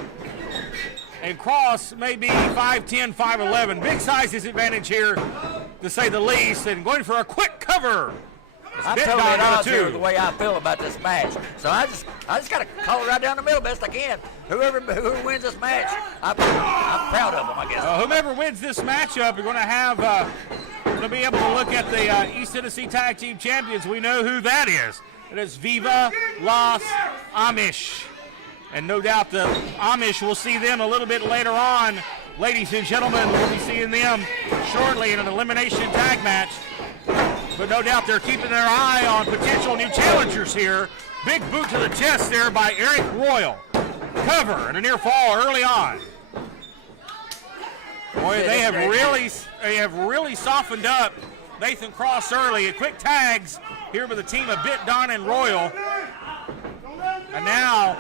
And Cross maybe 5'10", 5'11". Big size disadvantage here, to say the least. And going for a quick cover. I'm totally at odds here with the way I feel about this match. So I just got to call it right down the middle best I can. Whoever wins this match, I'm proud of them, I guess. Whomever wins this matchup, you're going to have to be able to look at the East Tennessee Tag Team Champions. We know who that is. It is Viva Las Amish. And no doubt the Amish, we'll see them a little bit later on. Ladies and gentlemen, we'll be seeing them shortly in an elimination tag match. But no doubt they're keeping their eye on potential new challengers here. Big boot to the chest there by Eric Royal. Cover and a near fall early on. Boy, they have really softened up Nathan Cross early. Quick tags here with the team of Bit Don and Royal. And now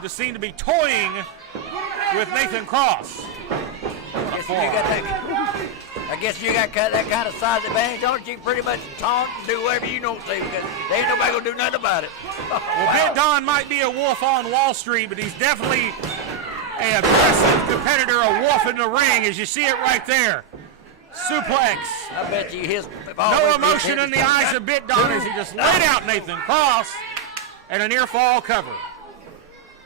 just seem to be toying with Nathan Cross. I guess you got that kind of size advantage, don't you? Pretty much taunt and do whatever you don't see, because there ain't nobody gonna do nothing about it. Well, Bit Don might be a wolf on Wall Street, but he's definitely an aggressive competitor, a wolf in the ring, as you see it right there. Suplex. I bet you no emotion in the eyes of Bit Don as he just laid out Nathan Cross and a near fall cover.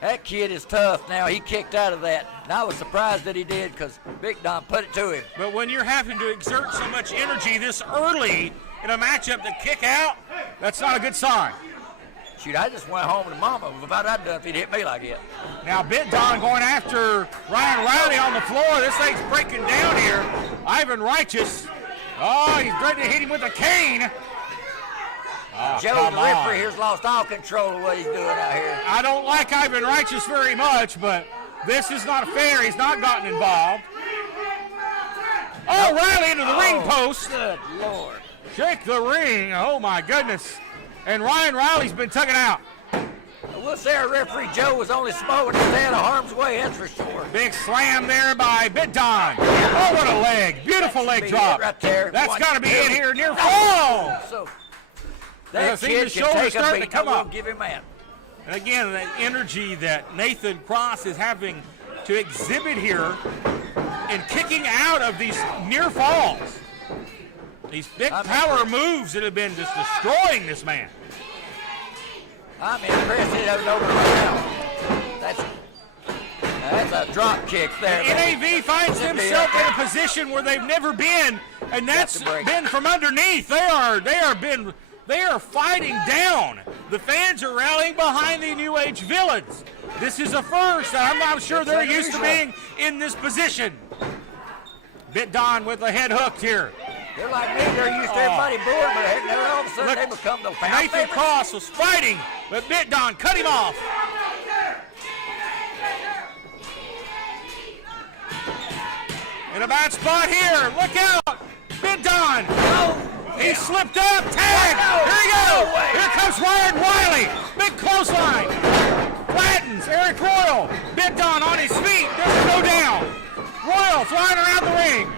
That kid is tough now. He kicked out of that. And I was surprised that he did because Big Don put it to him. But when you're having to exert so much energy this early in a matchup to kick out, that's not a good sign. Shoot, I just went home to Mama about I'd done if he'd hit me like it. Now Bit Don going after Ryan Riley on the floor. This thing's breaking down here. Ivan Righteous. Oh, he's ready to hit him with a cane. Oh, Joe the referee here's lost all control of what he's doing out here. I don't like Ivan Righteous very much, but this is not fair. He's not gotten involved. Oh, Riley into the ring post. Good Lord. Shake the ring. Oh, my goodness. And Ryan Riley's been tugging out. We'll say our referee Joe was only small and stay out of harm's way, that's for sure. Big slam there by Bit Don. Oh, what a leg. Beautiful leg drop. Right there. That's got to be it here near fall. So that kid can take a beat. Come on. Give him that. And again, the energy that Nathan Cross is having to exhibit here in kicking out of these near falls. These big power moves that have been just destroying this man. I'm impressed he doesn't over right now. That's a drop kick there. NAV finds himself in a position where they've never been, and that's been from underneath. They are fighting down. The fans are rallying behind the New Age villains. This is a first. I'm not sure they're used to being in this position. Bit Don with the head hooked here. They're like me. They're used to everybody bored, but then all of a sudden they become the fan Nathan favorites. Cross was fighting, but Bit Don cut him off. In a bad spot here. Look out. Bit Don. He slipped up. Tag. Here he goes. Here comes Ryan Wiley. Big clothesline. Flattens Eric Royal. Bit Don on his feet. Doesn't go down. Royal flying around the ring.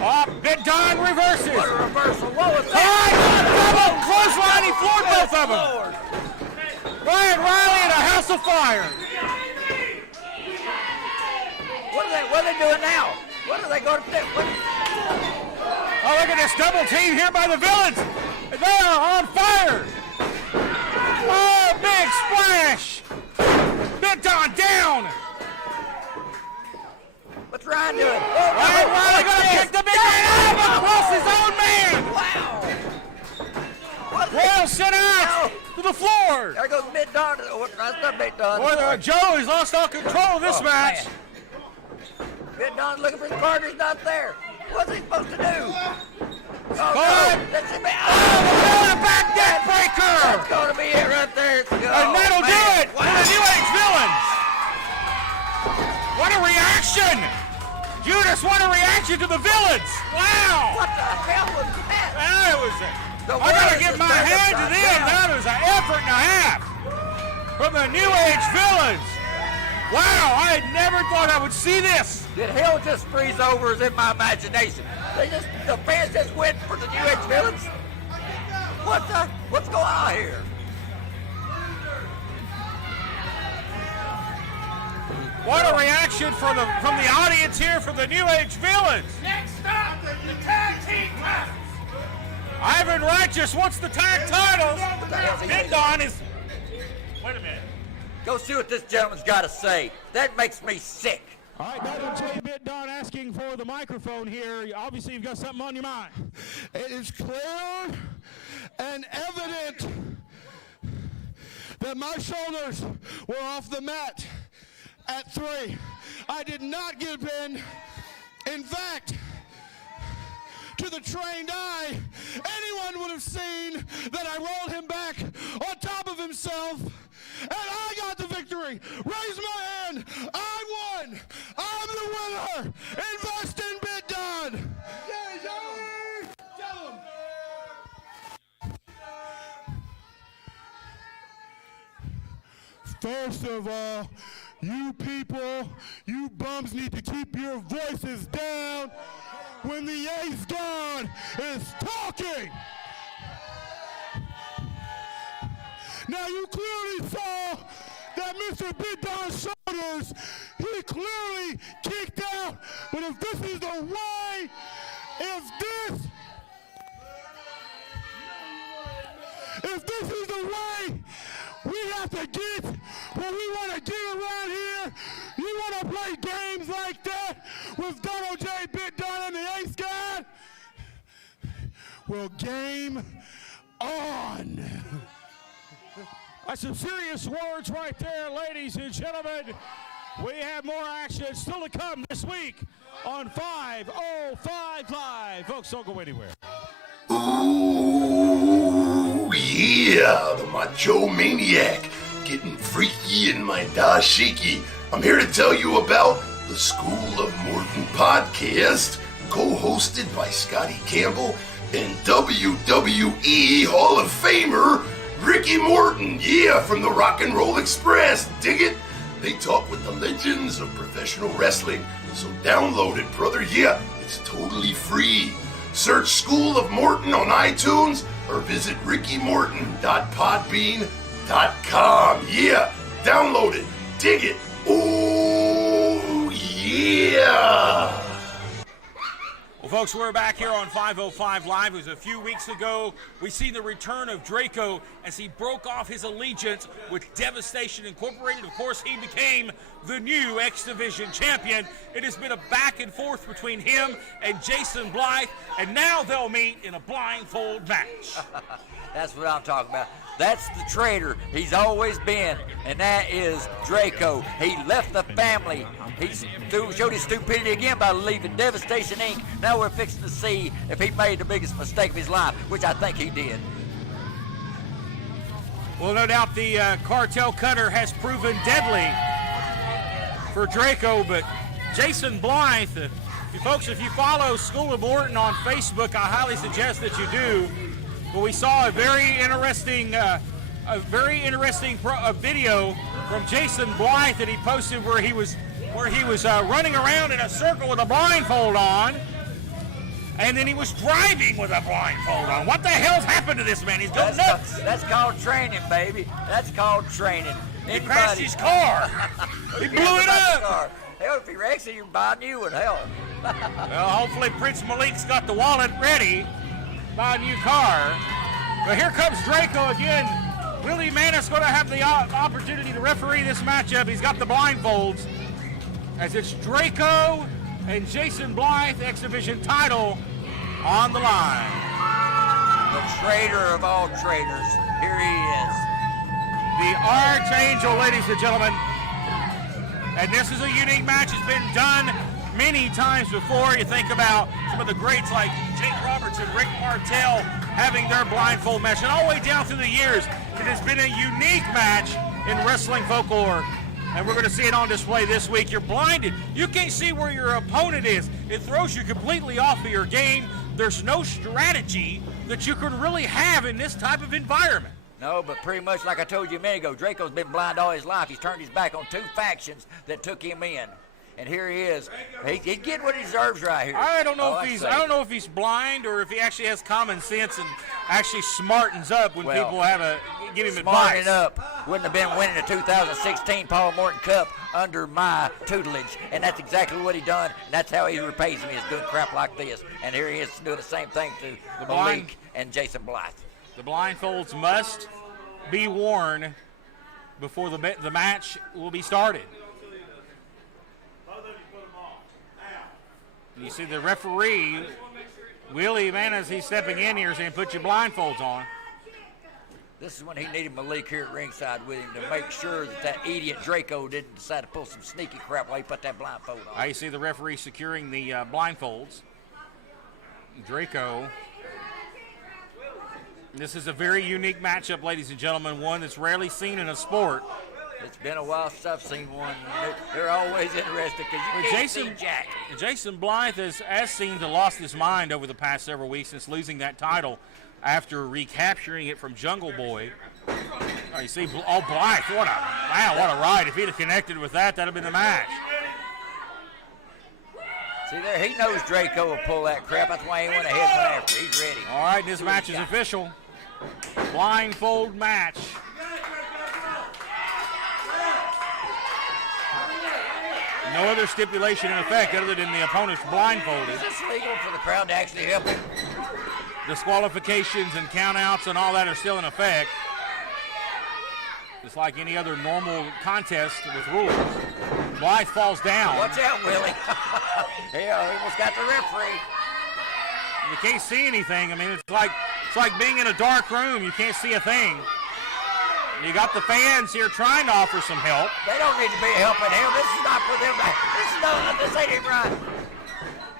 Oh, Bit Don reverses. What a reversal. What was that? Double clothesline. He floored both of them. Lord. Ryan Riley in a house of fire. What are they doing now? What are they going to do? Oh, look at this double team here by the villains. They are on fire. Oh, big splash. Bit Don down. What's Ryan doing? Ryan Riley going to kick the big man up across his own man. Wow. Royal sent out to the floor. There goes Bit Don. That's not Bit Don. Boy, Joe has lost all control of this match. Man. Bit Don's looking for his partner. He's not there. What's he supposed to do? Oh, no. That's it. Oh, a back neck breaker. That's going to be it right there. And that'll do it for the New Age villains. What a reaction. Judas, what a reaction to the villains. Wow. What the hell was that? I got to give my hand to them. That was an effort and a half from the New Age villains. Wow, I had never thought I would see this. Did hell just freeze over as in my imagination? The fans just went for the New Age villains? What's going on here? What a reaction from the audience here for the New Age villains. Next up, the tag team titles. Ivan Righteous wants the tag titles. Bit Don is. Wait a minute. Go see what this gentleman's got to say. That makes me sick. All right, Dr. J. Bit Don asking for the microphone here. Obviously, you've got something on your mind. It is clear and evident that my shoulders were off the mat at 3. I did not give in. In fact, to the trained eye, anyone would have seen that I rolled him back on top of himself, and I got the victory. Raise my hand. I won. I'm the winner. Invest in Bit Don. First of all, you people, you bums need to keep your voices down when the ace god is talking. Now you clearly saw that Mr. Bit Don's shoulders, he clearly kicked out. But if this is the way, if this is the way we have to get what we want to get around here, you want to play games like that with Donald J. Bit Don and the Ace God? Well, game on. That's some serious words right there, ladies and gentlemen. We have more action still to come this week on 505 Live. Folks, don't go anywhere. Ooh, yeah, the Macho Maniac, getting freaky in my dashiki. I'm here to tell you about the School of Morton podcast, co-hosted by Scotty Campbell and WWE Hall of Famer Ricky Morton, yeah, from the Rock and Roll Express, dig it? They talk with the legends of professional wrestling, so download it, brother, yeah, it's totally free. Search School of Morton on iTunes or visit rickymorton.podbean.com, yeah, download it, dig it, oh, yeah. Well, folks, we're back here on 505 Live. It was a few weeks ago. We seen the return of Draco as he broke off his allegiance with Devastation Incorporated. Of course, he became the new X Division champion. It has been a back and forth between him and Jason Blythe, and now they'll meet in a blindfold match. That's what I'm talking about. That's the traitor he's always been, and that is Draco. He left the family. He showed his stupidity again by leaving Devastation Inc. Now we're fixing to see if he made the biggest mistake of his life, which I think he did. Well, no doubt the cartel cutter has proven deadly for Draco, but Jason Blythe, folks, if you follow School of Morton on Facebook, I highly suggest that you do. But we saw a very interesting video from Jason Blythe that he posted where he was running around in a circle with a blindfold on, and then he was driving with a blindfold on. What the hell's happened to this man? He's going nuts. That's called training, baby. That's called training. He crashed his car. He blew it up. Hell, if he wrecks it, you can buy a new one. Hell. Well, hopefully Prince Malik's got the wallet ready. Buy a new car. But here comes Draco again. Willie Manis going to have the opportunity to referee this matchup. He's got the blindfolds as it's Draco and Jason Blythe, X Division title on the line. The traitor of all traitors. Here he is. The Archangel, ladies and gentlemen. And this is a unique match. It's been done many times before. You think about some of the greats like Jake Roberts and Rick Martel having their blindfold match. And all the way down through the years, it has been a unique match in wrestling folklore. And we're going to see it on display this week. You're blinded. You can't see where your opponent is. It throws you completely off of your game. There's no strategy that you can really have in this type of environment. No, but pretty much like I told you a minute ago, Draco's been blind all his life. He's turned his back on two factions that took him in. And here he is. He's getting what he deserves right here. I don't know if he's blind or if he actually has common sense and actually smartens up when people give him advice. Smartening up. Wouldn't have been winning the 2016 Paul Morton Cup under my tutelage. And that's exactly what he done. And that's how he repays me, is doing crap like this. And here he is doing the same thing to Malik and Jason Blythe. The blindfolds must be worn before the match will be started. You see the referee, Willie Manis, he's stepping in here saying, put your blindfolds on. This is when he needed Malik here at ringside with him to make sure that idiot Draco didn't decide to pull some sneaky crap while he put that blindfold on. You see the referee securing the blindfolds. Draco. This is a very unique matchup, ladies and gentlemen, one that's rarely seen in a sport. It's been a while since I've seen one. They're always interested because you can't see Jack. Jason Blythe has seemed to lost his mind over the past several weeks since losing that title after recapturing it from Jungle Boy. You see, Blythe, what a ride. If he'd have connected with that, that'd have been the match. See there, he knows Draco will pull that crap. That's why he went ahead and went after. He's ready. All right, this match is official. Blindfold match. No other stipulation in effect other than the opponent's blindfolded. Is this legal for the crowd to actually help him? Disqualifications and countouts and all that are still in effect. Just like any other normal contest with rules. Blythe falls down. Watch out, Willie. Hell, he almost got the referee. You can't see anything. I mean, it's like being in a dark room. You can't see a thing. You got the fans here trying to offer some help. They don't need to be helping him. This is not for them. This ain't even right.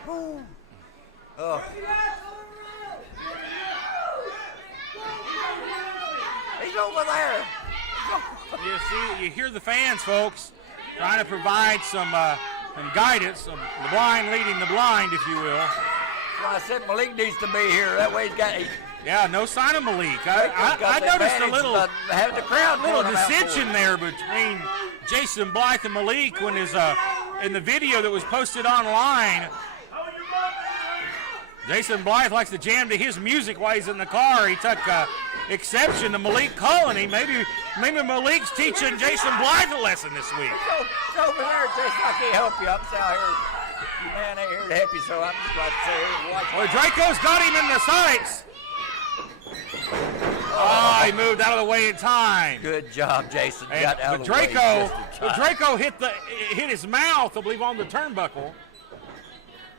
Ooh. Oh. He's over there. You hear the fans, folks, trying to provide some guidance, the blind leading the blind, if you will. Well, I said Malik needs to be here. That way he's got. No sign of Malik. I noticed a little dissension there between Jason Blythe and Malik when in the video that was posted online. Jason Blythe likes to jam to his music while he's in the car. He took exception to Malik calling him. Maybe Malik's teaching Jason Blythe a lesson this week. It's over there, Jason. I can't help you. I'm out here You man ain't here to help you, so I'm just going to say here and watch. Well, Draco's got him in the sights. Oh, he moved out of the way in time. Good job, Jason. Got out But of the way just in time. Draco hit his mouth, I believe, on the turnbuckle.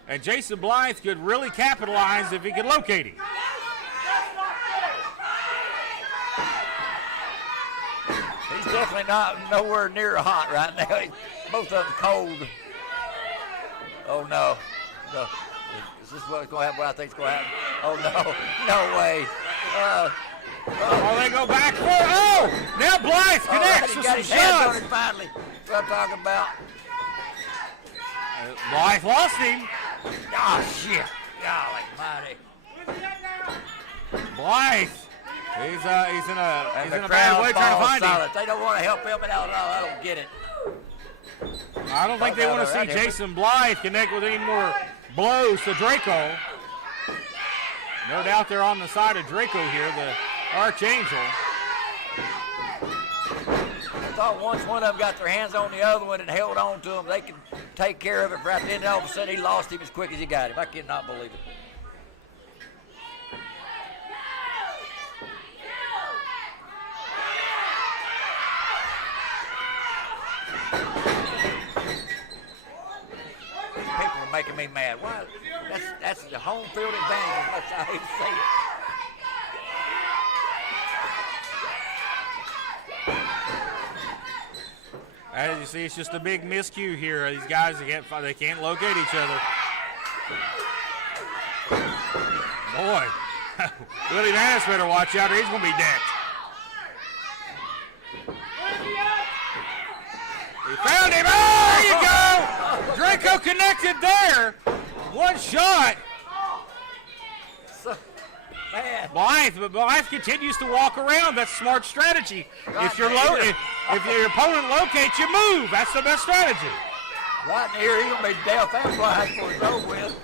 And Jason Blythe could really capitalize if he could locate him. He's definitely not nowhere near hot right now. Both of them cold. Oh, no. No. Is this what's going to happen? What I think's going to happen? Oh, no. No way. Oh, they go back for it. Oh, now Blythe connects with some his hands on shots. it finally. That's what I'm talking about. Blythe lost him. Oh, shit. Golly mighty. Blythe. He's in a bad way trying to falls find him. silent. They don't want to help him at all. I don't get it. I don't think they want to see Jason Blythe connect with any more blows to Draco. No doubt they're on the side of Draco here, the Archangel. I thought once one of them got their hands on the other one and held on to him, they could take care of it right then. And all of a sudden, he lost him as quick as he got him. I cannot believe it. People are making me mad. Why? That's the home field advantage, as much as I hate to say it. As you see, it's just a big miscue here. These guys, they can't locate each other. Boy, Willie Manis better watch out or he's going to be decked. He found him. Oh, there you go. Draco connected there. One shot. Man. But Blythe continues to walk around. That's smart strategy. If your opponent locates, you move. That's the best strategy. Right in here, he's going to be deaf and blind before it's over with.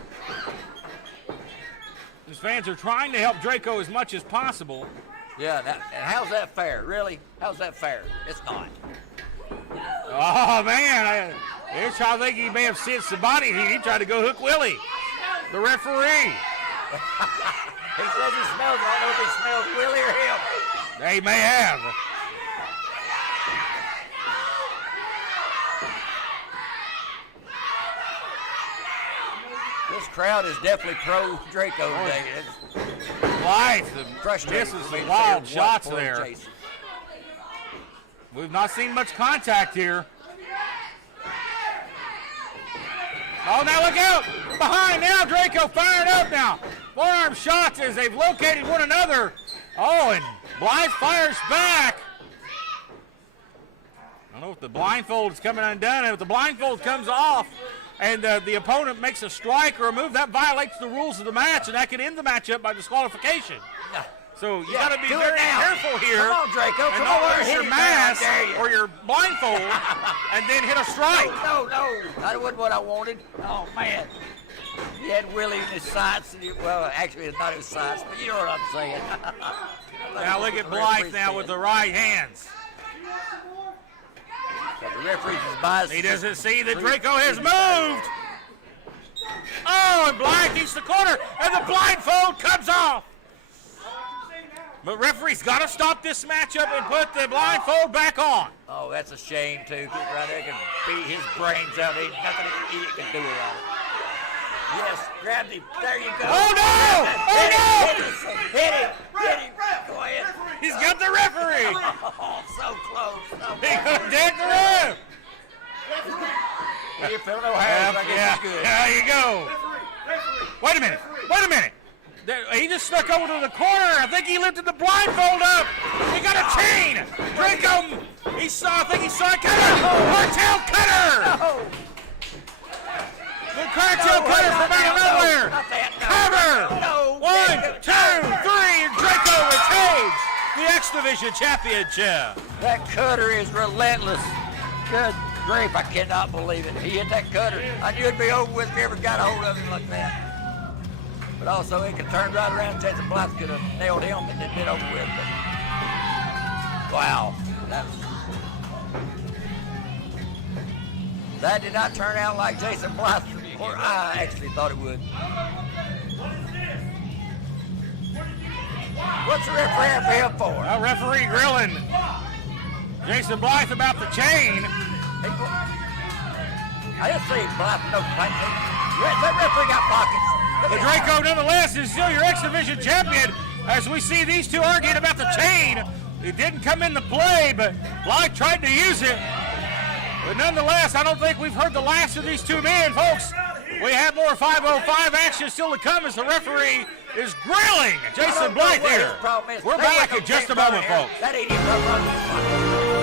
His fans are trying to help Draco as much as possible. Yeah, and how's that fair? Really? How's that fair? It's not. Oh, man. I think he may have sensed somebody. He tried to go hook Willie, the referee. He says he smells. I don't know if he smells Willie or him. They may have. This crowd is definitely pro Draco today. Blythe Frustrating. misses some wild shots there. Jason. We've not seen much contact here. Oh, now look out! Behind now, Draco firing up now. Forearm shots as they've located one another. Oh, and Blythe fires back. I don't know if the blindfold is coming undone. And if the blindfold comes off and the opponent makes a strike or a move, that violates the rules of the match, and that can end the matchup by disqualification. So you got to be very careful here. Come on, Draco. And Come not on, lose hit your it mask down, or your blindfold and then hit a strike. No. That wasn't what I wanted. Oh, man. He had Willie in his sights. Well, actually, it's not his sights, but you know what I'm saying. Now look at Blythe now with the right hands. But the referee's biased. He doesn't see that Draco has moved. Oh, and Blythe keeps the corner, and the blindfold comes off. But referee's got to stop this matchup and put the blindfold back on. Oh, that's a shame, too. Keep right there, can beat his brains out. Ain't nothing an idiot can do about it. Yes, grabbed him. There you go. Oh, no! Oh, no! Hit him. Go ahead. He's got the referee. Oh, so close. So He could deck the ref. You feel no hands, I guess it's good. There you go. Wait a minute. He just snuck over to the corner. I think he lifted the blindfold up. He got a chain. Draco, I think he saw a cutter. Cartel cutter. Oh. The cartel cutter from out of nowhere. Cover. No. 1, 2, 3, and Draco retains the X Division Championship. That cutter is relentless. Good grief, I cannot believe it. He hit that cutter. I knew it'd be over with if he ever got a hold of him like that. But also, he could turn right around. Jason Blythe could have nailed him and it'd been over with. But wow. That did not turn out like Jason Blythe Or I actually thought it would. What's the referee up here for? Well, referee grilling Jason Blythe about the chain. I didn't say Blythe, no, that referee got pockets. The Draco, nonetheless, is still your X Division champion. As we see these two arguing about the chain, it didn't come into play, but Blythe tried to use it. But nonetheless, I don't think we've heard the last of these two men, folks. We have more 505 action still to come as the referee is grilling Jason Blythe here. We're back in just a moment, folks. That ain't even a problem.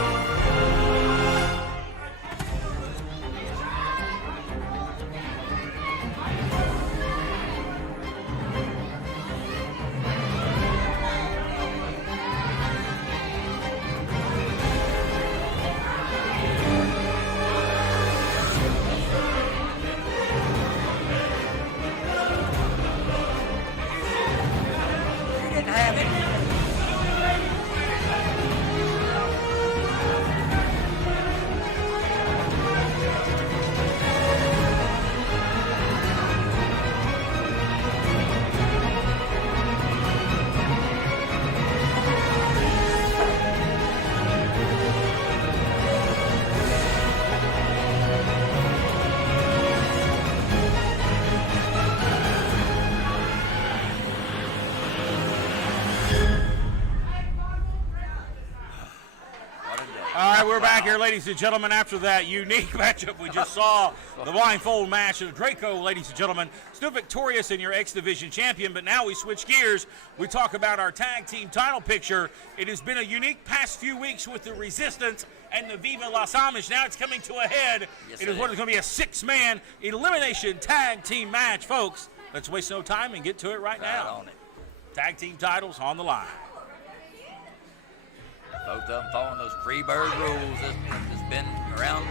We're back here, ladies and gentlemen, after that unique matchup we just saw, the blindfold match of Draco, ladies and gentlemen, still victorious in your X Division champion, but now we switch gears. We talk about our tag team title picture. It has been a unique past few weeks with the Resistance and the Viva Las Amish. Now it's coming to a head. Yes, it is what is going to be a six-man elimination tag team match, folks. Let's waste no time and get to it right now. On it. Tag team titles on the line. Both of them following those Freebird rules. It's been around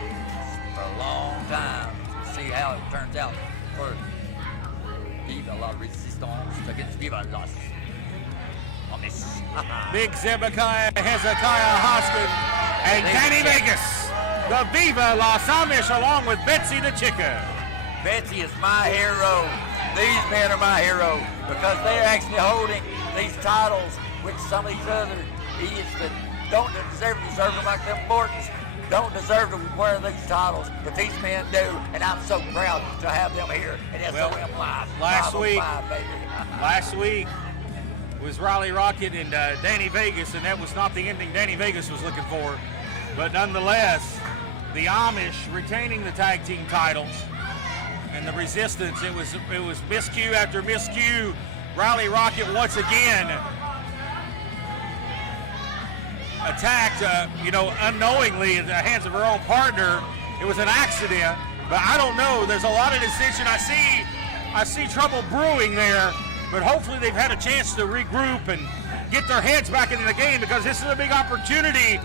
for a long time. We'll see how it turns out for Viva La Resistance against Viva Las Amish. Big Hezekiah Hoskin and Danny Vegas. The Viva Las Amish along with Betsy the Chicken. Betsy is my hero. These men are my hero because they're actually holding these titles, which some of these other idiots that don't deserve them like them Mortons don't deserve to wear these titles, but these men do, and I'm so proud to have them here at SOM Live. Last week was Riley Rocket and Danny Vegas, and that was not the ending Danny Vegas was looking for. But nonetheless, the Amish retaining the tag team titles, and the Resistance, it was miscue after miscue. Riley Rocket once again attacked, unknowingly in the hands of her own partner. It was an accident, but I don't know. There's a lot of dissension. I see trouble brewing there, but hopefully they've had a chance to regroup and get their heads back into the game, because this is a big opportunity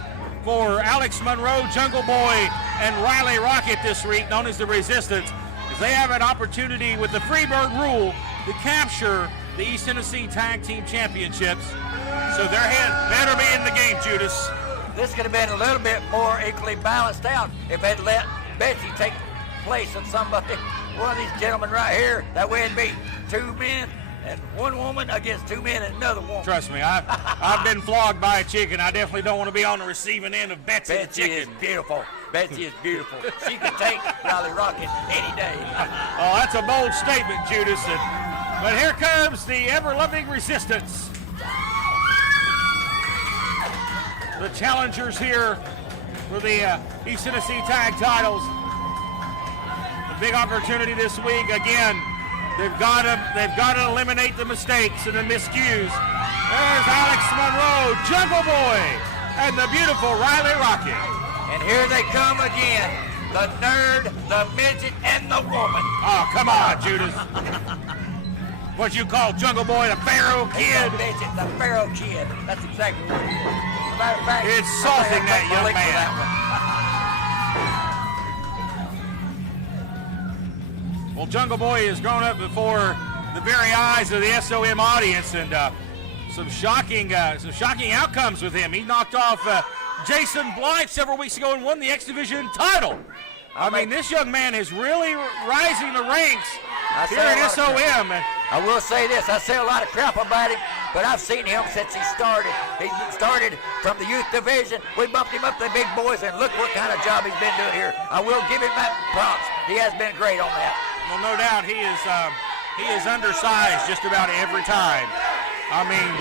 for Alex Monroe, Jungle Boy, and Riley Rocket this week, known as the Resistance, because they have an opportunity with the Freebird rule to capture the East Tennessee Tag Team Championships. So their head better be in the game, Judas. This could have been a little bit more equally balanced out if they'd let Betsy take place of somebody, one of these gentlemen right here. That way it'd be two men and one woman against two men and another woman. Trust me, I've been flogged by a chicken. I definitely don't want to be on the receiving end of Betsy the chicken. Is beautiful. Betsy is beautiful. She could take Riley Rocket any day. Oh, that's a bold statement, Judas. But here comes the ever-loving Resistance. The challengers here for the East Tennessee Tag Titles. A big opportunity this week. Again, they've got to eliminate the mistakes and the miscues. There's Alex Monroe, Jungle Boy, and the beautiful Riley Rocket. And here they come again. The nerd, the midget, and the woman. Oh, come on, Judas. What you call Jungle Boy, the Pharaoh Kid? The midget, the Pharaoh Kid. That's exactly what it is. As a matter of fact, it's salting that young man. Well, Jungle Boy has grown up before the very eyes of the SOM audience, and some shocking outcomes with him. He knocked off Jason Blythe several weeks ago and won the X Division title. I mean, this young man is really rising the ranks here say a at lot of SOM. I will say this, I say a lot of crap about him, but I've seen him since he started. He started from the youth division. We bumped him up to the big boys, and look what kind of job he's been doing here. I will give him that props. He has been great on that. Well, no doubt he is undersized just about every time. I mean,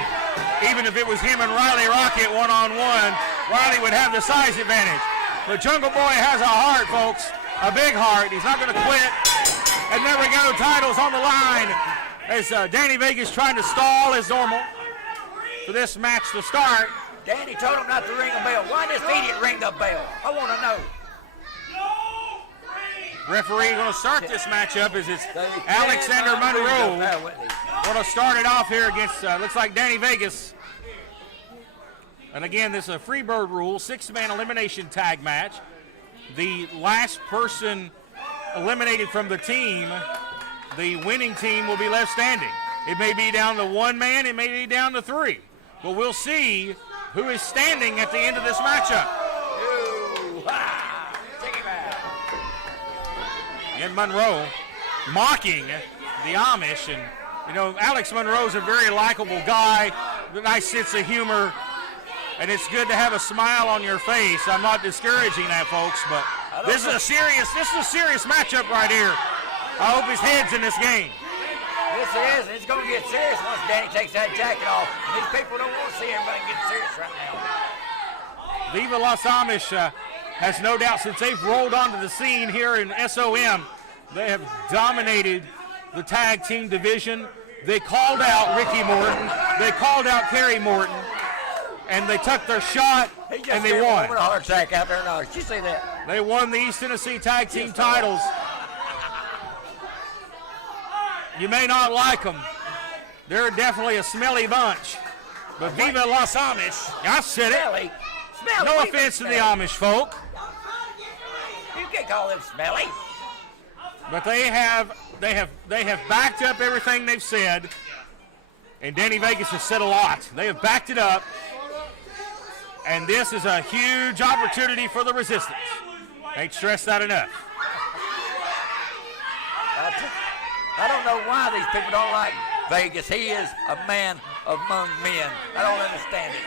even if it was him and Riley Rocket one-on-one, Riley would have the size advantage. But Jungle Boy has a heart, folks, a big heart. He's not going to quit. And there we go, titles on the line as Danny Vegas trying to stall as normal for this match to start. Danny told him not to ring a bell. Why does he didn't ring the bell? I want to know. Referee going to start this matchup as it's Alexander Monroe. Going to start it off here against, looks like Danny Vegas. And again, this is a Freebird rule, 6-man elimination tag match. The last person eliminated from the team, the winning team will be left standing. It may be down to 1 man, it may be down to 3. But we'll see who is standing at the end of this matchup. And Monroe mocking the Amish. And, you know, Alex Monroe's a very likable guy, a nice sense of humor. And it's good to have a smile on your face. I'm not discouraging that, folks, but this is a serious matchup right here. I hope his head's in this game. Yes, it is. It's going to get serious once Danny takes that jacket off. These people don't want to see everybody get serious right now. Viva Los Amish has no doubt, since they've rolled onto the scene here in SOM, they have dominated the tag team division. They called out Ricky Morton. They called out Kerry Morton. And they took their shot, and they won. A heart attack out there now. Did you see that? They won the East Tennessee Tag Team titles. You may not like them. They're definitely a smelly bunch. But Viva Los Amish. I said it. Smelly. No offense to the Amish folk. You can't call them smelly. But they have backed up everything they've said. And Danny Vegas has said a lot. They have backed it up. And this is a huge opportunity for the Resistance. Ain't stressed that enough. I don't know why these people don't like Vegas. He is a man among men. I don't understand it.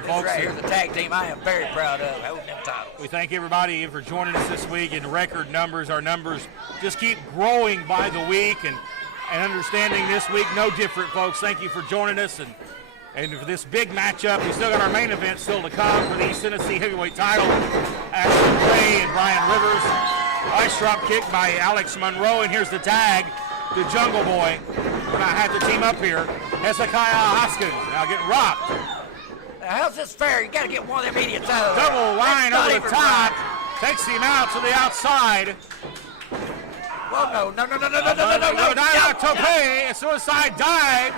This right here's the tag team I am very proud of, holding them titles. We thank everybody for joining us this week in record numbers. Our numbers just keep growing by the week, and understanding this week no different, folks. Thank you for joining us. And for this big matchup, we still got our main event still to come for the East Tennessee Heavyweight title. Ashton Clay and Brian Rivers. Ice drop kick by Alex Monroe, and here's the tag to Jungle Boy. When I had the team up here, Hezekiah Hoskins now getting rocked. Now, how's this fair? You got to get one of them idiots out of there. Double line over the top, takes him out to the outside. Well, no. Tope, a suicide dive.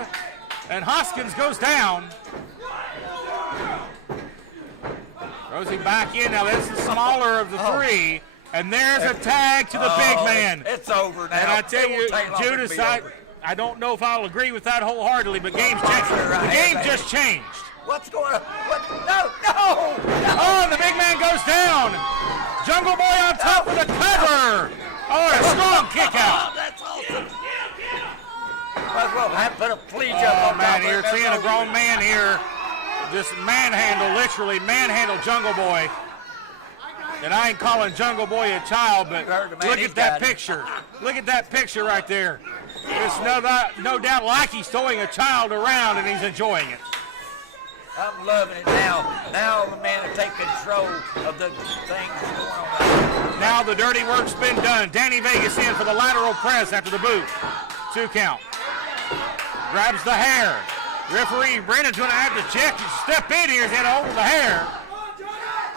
And Hoskins goes down. Throws him back in. Now, this is the smaller of the three. And there's a tag to the big man. It's over now. And I tell you, Judas, I don't know if I'll agree with that wholeheartedly, but game's changed. The game just changed. What's going on? No! Oh, the big man goes down. Jungle Boy on top of the cover. Oh, a strong kick out. That's awesome. Well, I put a flea jump on man, top you're of it. seeing a grown man here just literally manhandle Jungle Boy. And I ain't calling Jungle Boy a child, but look at that picture. Look at that picture right there. It's no doubt like he's throwing a child around and he's enjoying it. I'm loving it now. Now the man will take control of the things that's going on. Now the dirty work's been done. Danny Vegas in for the lateral press after the boot. 2 count. Grabs the hair. Referee Brennan's going to have to check and step in here. He's going to hold the hair.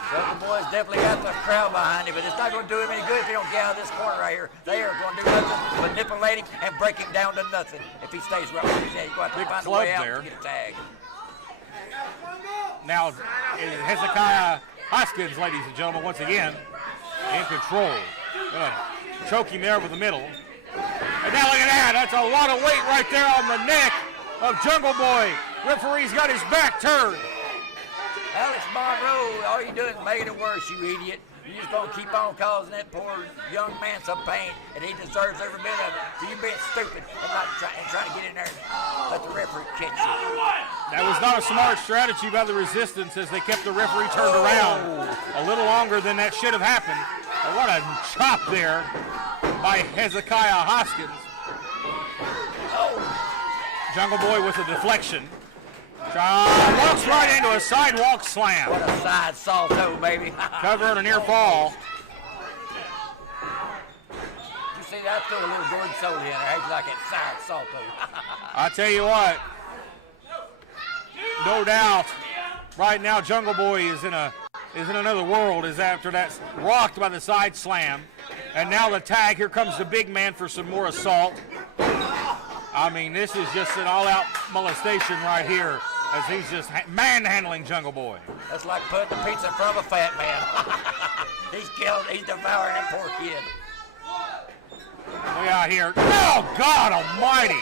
Jungle Boy's definitely got the crowd behind him, but it's not going to do him any good if he don't get out of this corner right here. They are going to do nothing, manipulate him, and break him down to nothing if he stays right where he's at. He's going to have to find a way out to get a tag. Now, Hezekiah Hoskins, ladies and gentlemen, once again, in control. Gonna choke him there with the middle. And now look at that. That's a lot of weight right there on the neck of Jungle Boy. Referee's got his back turned. Alex Monroe, all you're doing is making it worse, you idiot. You're just going to keep on causing that poor young man some pain, and he deserves every bit of it. So you're being stupid and not trying to get in there and let the referee catch you. That was not a smart strategy by the Resistance as they kept the referee turned around a little longer than that should have happened. But what a chop there by Hezekiah Hoskins. Jungle Boy with a deflection. Walks right into a sidewalk slam. What a side salto, baby. Covering a near fall. You see that? I threw a little Gordon soda in there. How'd you like that side salto? I tell you what, no doubt, right now Jungle Boy is in another world as after that's rocked by the side slam. And now the tag, here comes the big man for some more assault. I mean, this is just an all-out molestation right here as he's just manhandling Jungle Boy. That's like putting the pizza in front of a fat man. He's devouring that poor kid. Way out here. Oh, God almighty.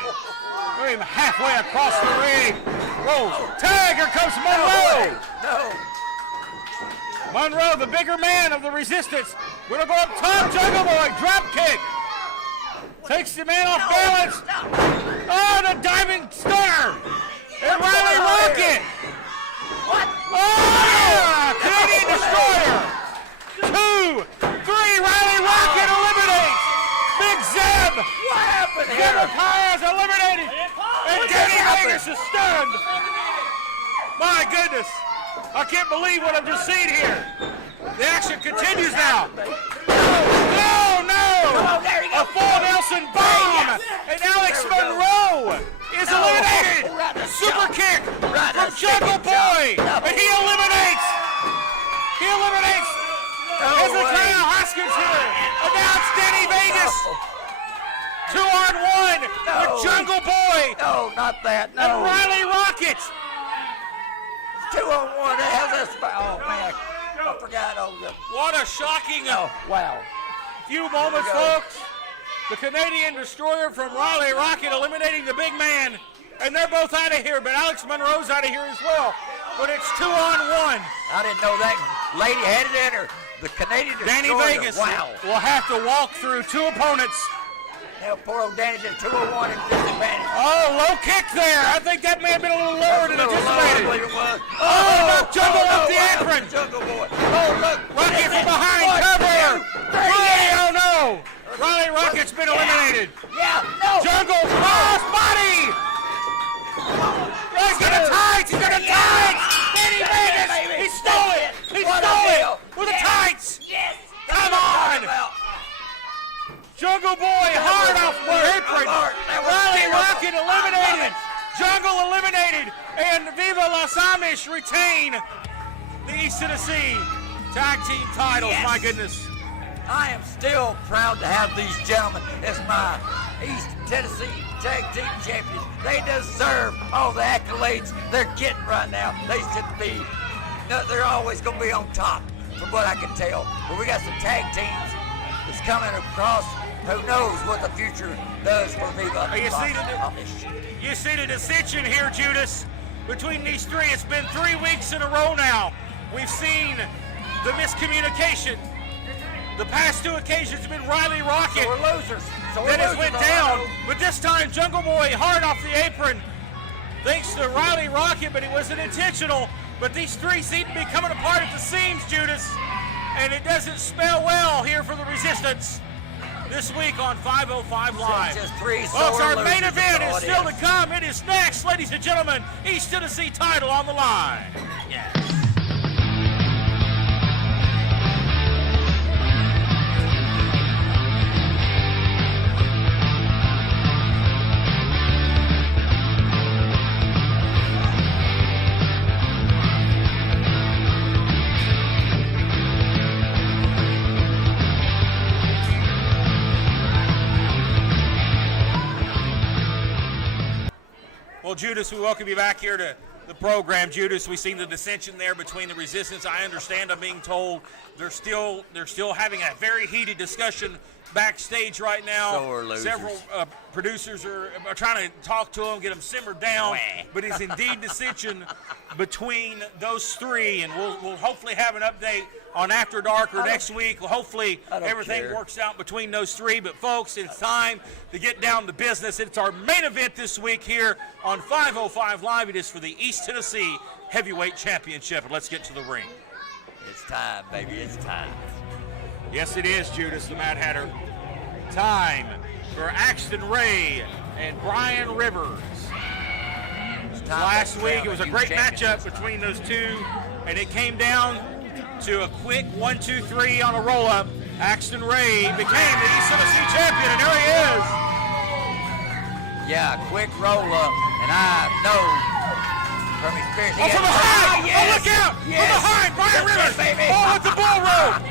We're even halfway across the ring. Rose. Tag, here comes Monroe. No. Monroe, the bigger man of the Resistance. Gonna go up top, Jungle Boy. Drop kick. Takes the man off balance. Oh, the diving stunner. And Riley Rocket. What? Oh, Canadian Destroyer. 2, 3, Riley Rocket eliminates. Big Zeb. What happened here? Hezekiah is eliminated. And Danny Vegas is stunned. My goodness. I can't believe what I've just seen here. The action continues now. No! A full Nelson bomb! And Alex Monroe is eliminated! Super kick from Jungle Boy! And he eliminates! Hezekiah Hoskins here! And now it's Danny Vegas! 2-on-1 with Jungle Boy! No, not that. And No. Riley Rocket! 2-on-1. How's this? Oh, man. I forgot all the... What a shocking Oh, wow. few moments, folks. The Canadian Destroyer from Riley Rocket eliminating the big man. And they're both out of here, but Alex Monroe's out of here as well. But it's 2-on-1. I didn't know that lady had it in her. The Canadian Destroyer. Danny Vegas Wow. will have to walk through 2 opponents. Now, poor old Danny did 2-on-1 and disadvantage. Oh, low kick there. I think that may have been a little lower than anticipated. Oh, Jungle up the apron. Jungle Boy. Oh, look. Rocket from behind, cover. Oh, no. Riley Rocket's been eliminated. Yeah, no. Jungle cross body. He's got a tights. Danny Vegas. He stole it. With the tights. Yes. Come on. Jungle Boy hard off the apron. Riley Rocket eliminated. Jungle eliminated. And Viva Las Amish retain the East Tennessee Tag Team titles. Yes. My goodness. I am still proud to have these gentlemen as my East Tennessee Tag Team Champions. They deserve all the accolades they're getting right now. They should be, they're always going to be on top from what I can tell. But we got some tag teams that's coming across. Who knows what the future does for Viva. You see the dissension here, Judas, between these three. It's been 3 weeks in a row now. We've seen the miscommunication. The past 2 occasions have been Riley Rocket. So we're losers. That has went down. But this time, Jungle Boy hard off the apron. Thanks to Riley Rocket, but it wasn't intentional. But these three seem to be coming apart at the seams, Judas. And it doesn't spell well here for the Resistance this week on 505 Live. Just 3 Folks, our main losers, event that's all is it still to come. It is next, ladies and gentlemen. East Tennessee title on the line. Well, Judas, we welcome you back here to the program. Judas, we've seen the dissension there between the Resistance. I understand, I'm being told they're still having a very heated discussion backstage right now. Sore losers. Several producers are trying to talk to him, get him simmered down. But it's indeed dissension between those three, and we'll hopefully have an update on After Dark or next week. Well, hopefully everything works out between those three. But folks, it's time to get down to business. It's our main event this week here on 505 Live. It is for the East Tennessee Heavyweight Championship. And let's get to the ring. It's time, baby. It's time. Yes, it is, Judas the Mad Hatter. Time for Axton Ray and Brian Rivers. Last week, it was a great matchup between those two, and it came down to a quick 1-2-3 on a roll-up. Axton Ray became the East Tennessee champion, and there he is. Yeah, quick roll-up, and I know from experience. Oh, from behind! Yes. Oh, look out! Yes. From behind, Brian Rivers! Baby. Oh, with the bull rope!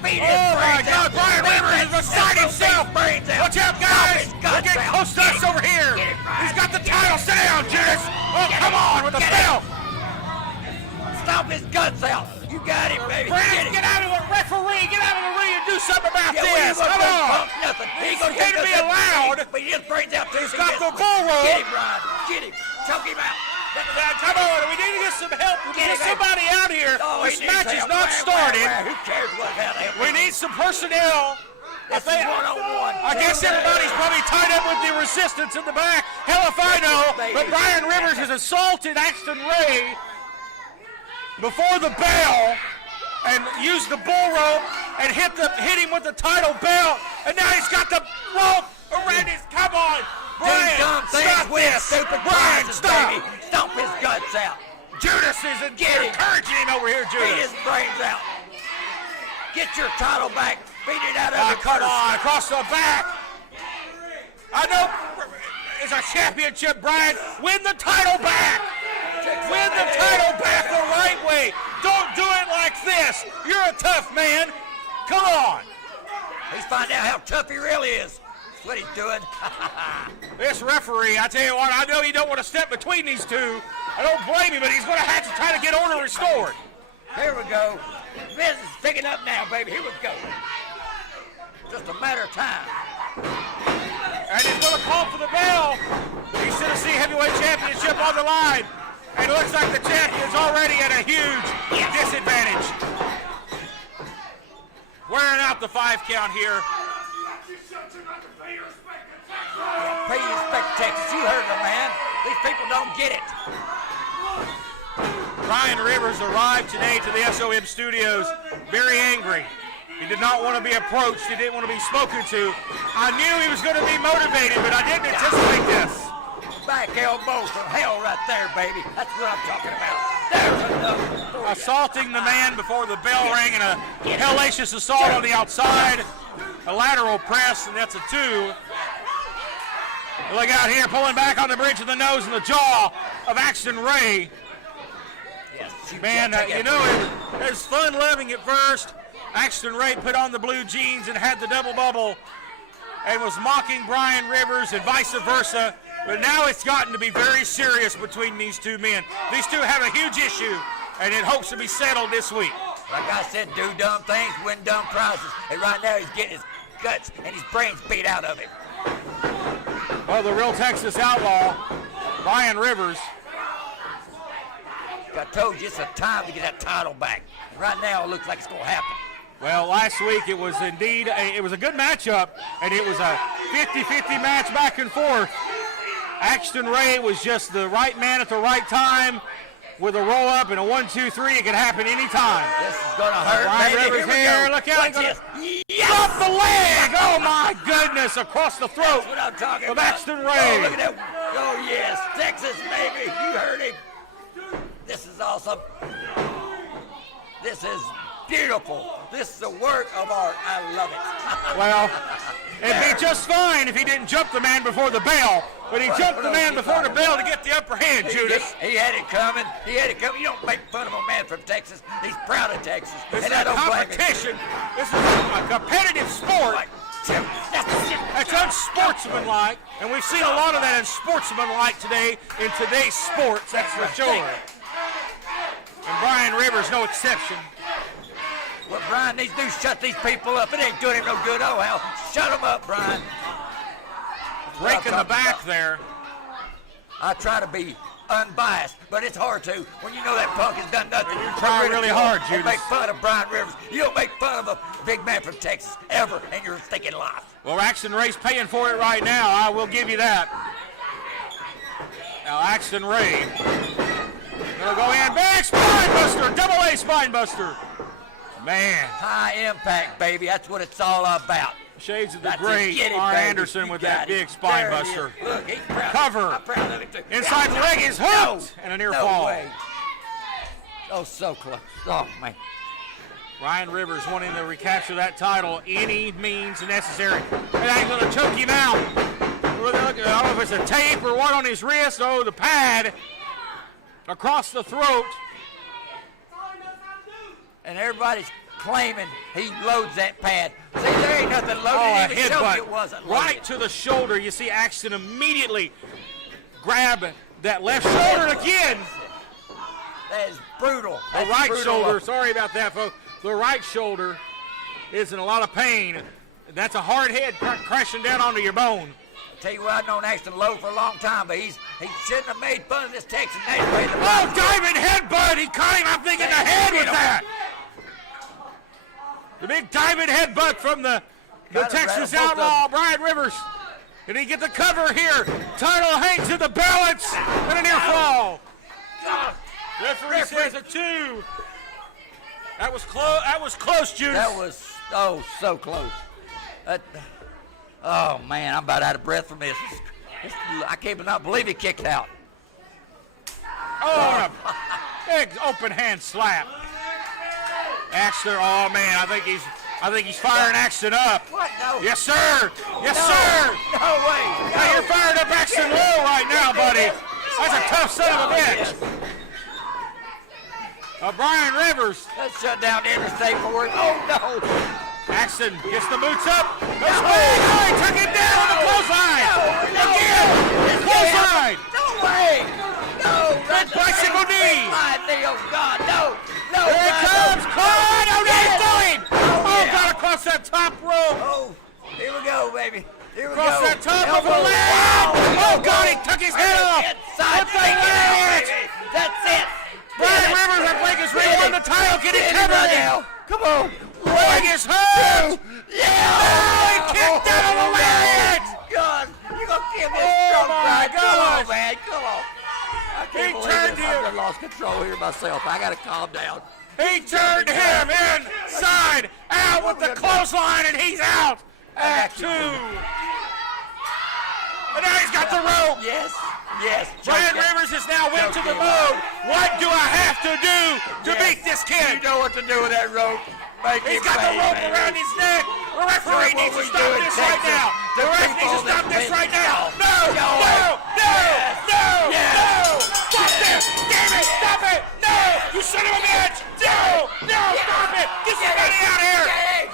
Oh, my God, Brian Rivers is beside himself! Watch out, guys! We're getting close to us over here! He's got the title! Sit down, Judas! Oh, come on, with the belt! Stomp his guts out! You got it, baby! Brandon, get out of the referee! Get out of the ring and do something about this! Come on! He's going to be allowed! But he just brings out two. He's got the bull rope! Get him, Brian! Get him! Choke him out! Come on, we need to get some help. We need somebody out here. This match is not started. Who cares what happened? We need some personnel. This is one-on-one. I guess everybody's probably tied up with the resistance in the back. Hell if I know. But Brian Rivers has assaulted Axton Ray before the bell and used the bull rope and hit him with the title belt. And now he's got the rope around his. Come on. Brian, dumb things stop with this. stupid Brian, prizes, stop. baby. Stomp his guts out. Judas is encouraging him over here, Beat Judas. his brains out. Get your title back. Beat it out of him. Come on, across the back. I know it's a championship, Brian. Win the title back. Win the title back the right way. Don't do it like this. You're a tough man. Come on. He's finding out how tough he really is. That's what he's doing. This referee, I tell you what, I know you don't want to step between these two. I don't blame you, but he's going to have to try to get order restored. Here we go. Business is picking up now, baby. Here we go. Just a matter of time. And he's going to call for the bell. East Tennessee Heavyweight Championship on the line. And it looks like the champion's already at a huge disadvantage. Wearing out the 5 count here. Pay respect, Texas. You heard the man. These people don't get it. Brian Rivers arrived today to the SOM Studios very angry. He did not want to be approached. He didn't want to be spoken to. I knew he was going to be motivated, but I didn't anticipate this. Back elbow from hell right there, baby. That's what I'm talking about. There's enough. Assaulting the man before the bell rang, and a hellacious assault on the outside. A lateral press, and that's a 2. Look out here, pulling back on the bridge of the nose and the jaw of Axton Ray. Yes, Man, you know, it was fun loving at first. Axton Ray put on the blue jeans and had the double bubble and was mocking Brian Rivers and vice versa. But now it's gotten to be very serious between these two men. These two have a huge issue, and it hopes to be settled this week. Like I said, do dumb things, win dumb prizes. And right now he's getting his guts and his brains beat out of him. Well, the real Texas outlaw, Brian Rivers. I told you it's a time to get that title back. Right now it looks like it's going to happen. Well, last week it was indeed it was a good matchup, and it was a 50-50 match back and forth. Axton Ray was just the right man at the right time with a roll-up and a 1-2-3. It could happen anytime. This is going to hurt, Brian baby. Rivers Here here. we go. Look out. Watch this. Yes! Drop the leg. Oh, my goodness. Across the throat That's what I'm talking of about. Axton Ray. Oh, look at that. Oh, yes. Texas, baby. You heard him. This is awesome. This is beautiful. This is the work of art. I love it. Well, it'd be just fine if he didn't jump the man before the bell, but he jumped the man before the bell to get the upper hand, Judas. He had it coming. He had it coming. You don't make fun of a man from Texas. He's proud of Texas. This is and I a don't blame him. competition. This is a competitive sport. That's unsportsmanlike, and we've seen a lot of that unsportsmanlike today in today's sports, that's for sure. And Brian Rivers, no exception. What Brian needs to do is shut these people up. It ain't doing him no good. Oh, hell. Shut him up, Brian. Breaking the back there. I try to be unbiased, but it's hard to when you know that punk has done nothing. You're trying really hard, You Judas. make fun of Brian Rivers. You don't make fun of a big man from Texas ever in your stinking life. Well, Axton Ray's paying for it right now. I will give you that. Now, Axton Ray. Gonna go in. Big spine buster. Double A spine buster. Man. High impact, baby. That's what it's all about. Shades of the That's it. great Get it, Arn baby. Anderson You with got that it. big spine There it buster. is. Look, he's proud. Cover. I'm proud of it too. Inside the leg is hooked. No. And a near No fall. way. Oh, so close. Oh, man. Ryan Rivers wanting to recapture that title any means necessary. And he's going to choke him out. I don't know if it's a tape or what on his wrist. Oh, the pad across the throat. And everybody's claiming he loads that pad. See, there ain't nothing loaded. Oh, a Even showed headbutt it wasn't loaded. right to the shoulder. You see Axton immediately grab that left shoulder again. That is brutal. The That's right brutal. shoulder, sorry about that, folks. The right shoulder is in a lot of pain. That's a hard head crashing down onto your bone. Tell you what, I've known Axton Lowe for a long time, but he shouldn't have made fun of this Texan native. Oh, diamond headbutt! He caught him, I'm thinking, the head with that. The big diamond headbutt from the Texas outlaw, Brian Rivers. Did he get the cover here? Title hangs in the balance and a near fall. Referee says a 2. That was close. That was close, Judas. That was so close. Oh man, I'm about out of breath from this. I can't not believe he kicked out. Oh, a big open hand slap. Axton, oh man, I think he's firing Axton up. What? No. Yes, sir. Yes, sir. No way. No. Hey, you're firing up Axton Lowe right now, buddy. That's a tough son of a bitch. Brian Rivers. Let's shut down the interstate for it. Oh no. Axton gets the boots up. No swing. Oh, he took him down on the clothesline. No. Again. Clothesline. No way. No. That's bicycle knee. Oh God, no. No. Here it comes. Clyde. Oh, no, he's going. Oh, yeah. got across that top rope. Oh, here we go, baby. Here we Across go. that top of the Elbow. leg. Wow. Oh, God, he took his head off. Inside. With the leg. That's it. Brian Rivers, I think, is ready to win the title. Get it covered. Now. Come on. Leg is hooked. Yeah. Oh, he kicked out of the leg. God, you gonna give me a Oh, stroke, my Brian? Come gosh. on, man. Come on. I He can't believe turned it. him. I've lost control here myself. I gotta calm down. He turned him inside out with the clothesline, and he's out at 2. And now he's got the rope. Yes. Yes. Brian Choke it. Rivers has now went to the Choke it. mode. What do I have to do to Yes. beat this kid? You know what to do with that rope. Make He's it got the pay, rope baby. around his neck. The referee What needs to we stop do in this right Texas, now. the The ref needs to people stop that this win- right now. No. No, No. no, no, Yes. no, Yes. no. Stop this. Damn it, stop it. No, you son of a bitch. No, no, stop it. Get somebody out here.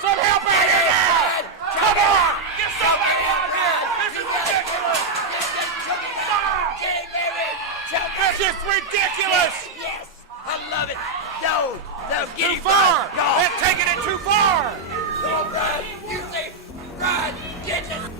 Some help out here now. Come on. Get somebody out here. This is ridiculous. This is ridiculous. Yes. I love it. No. No. Get Too him, far. Brian. No. They're taking it too far. Come on, Brian. You say, Brian, get this.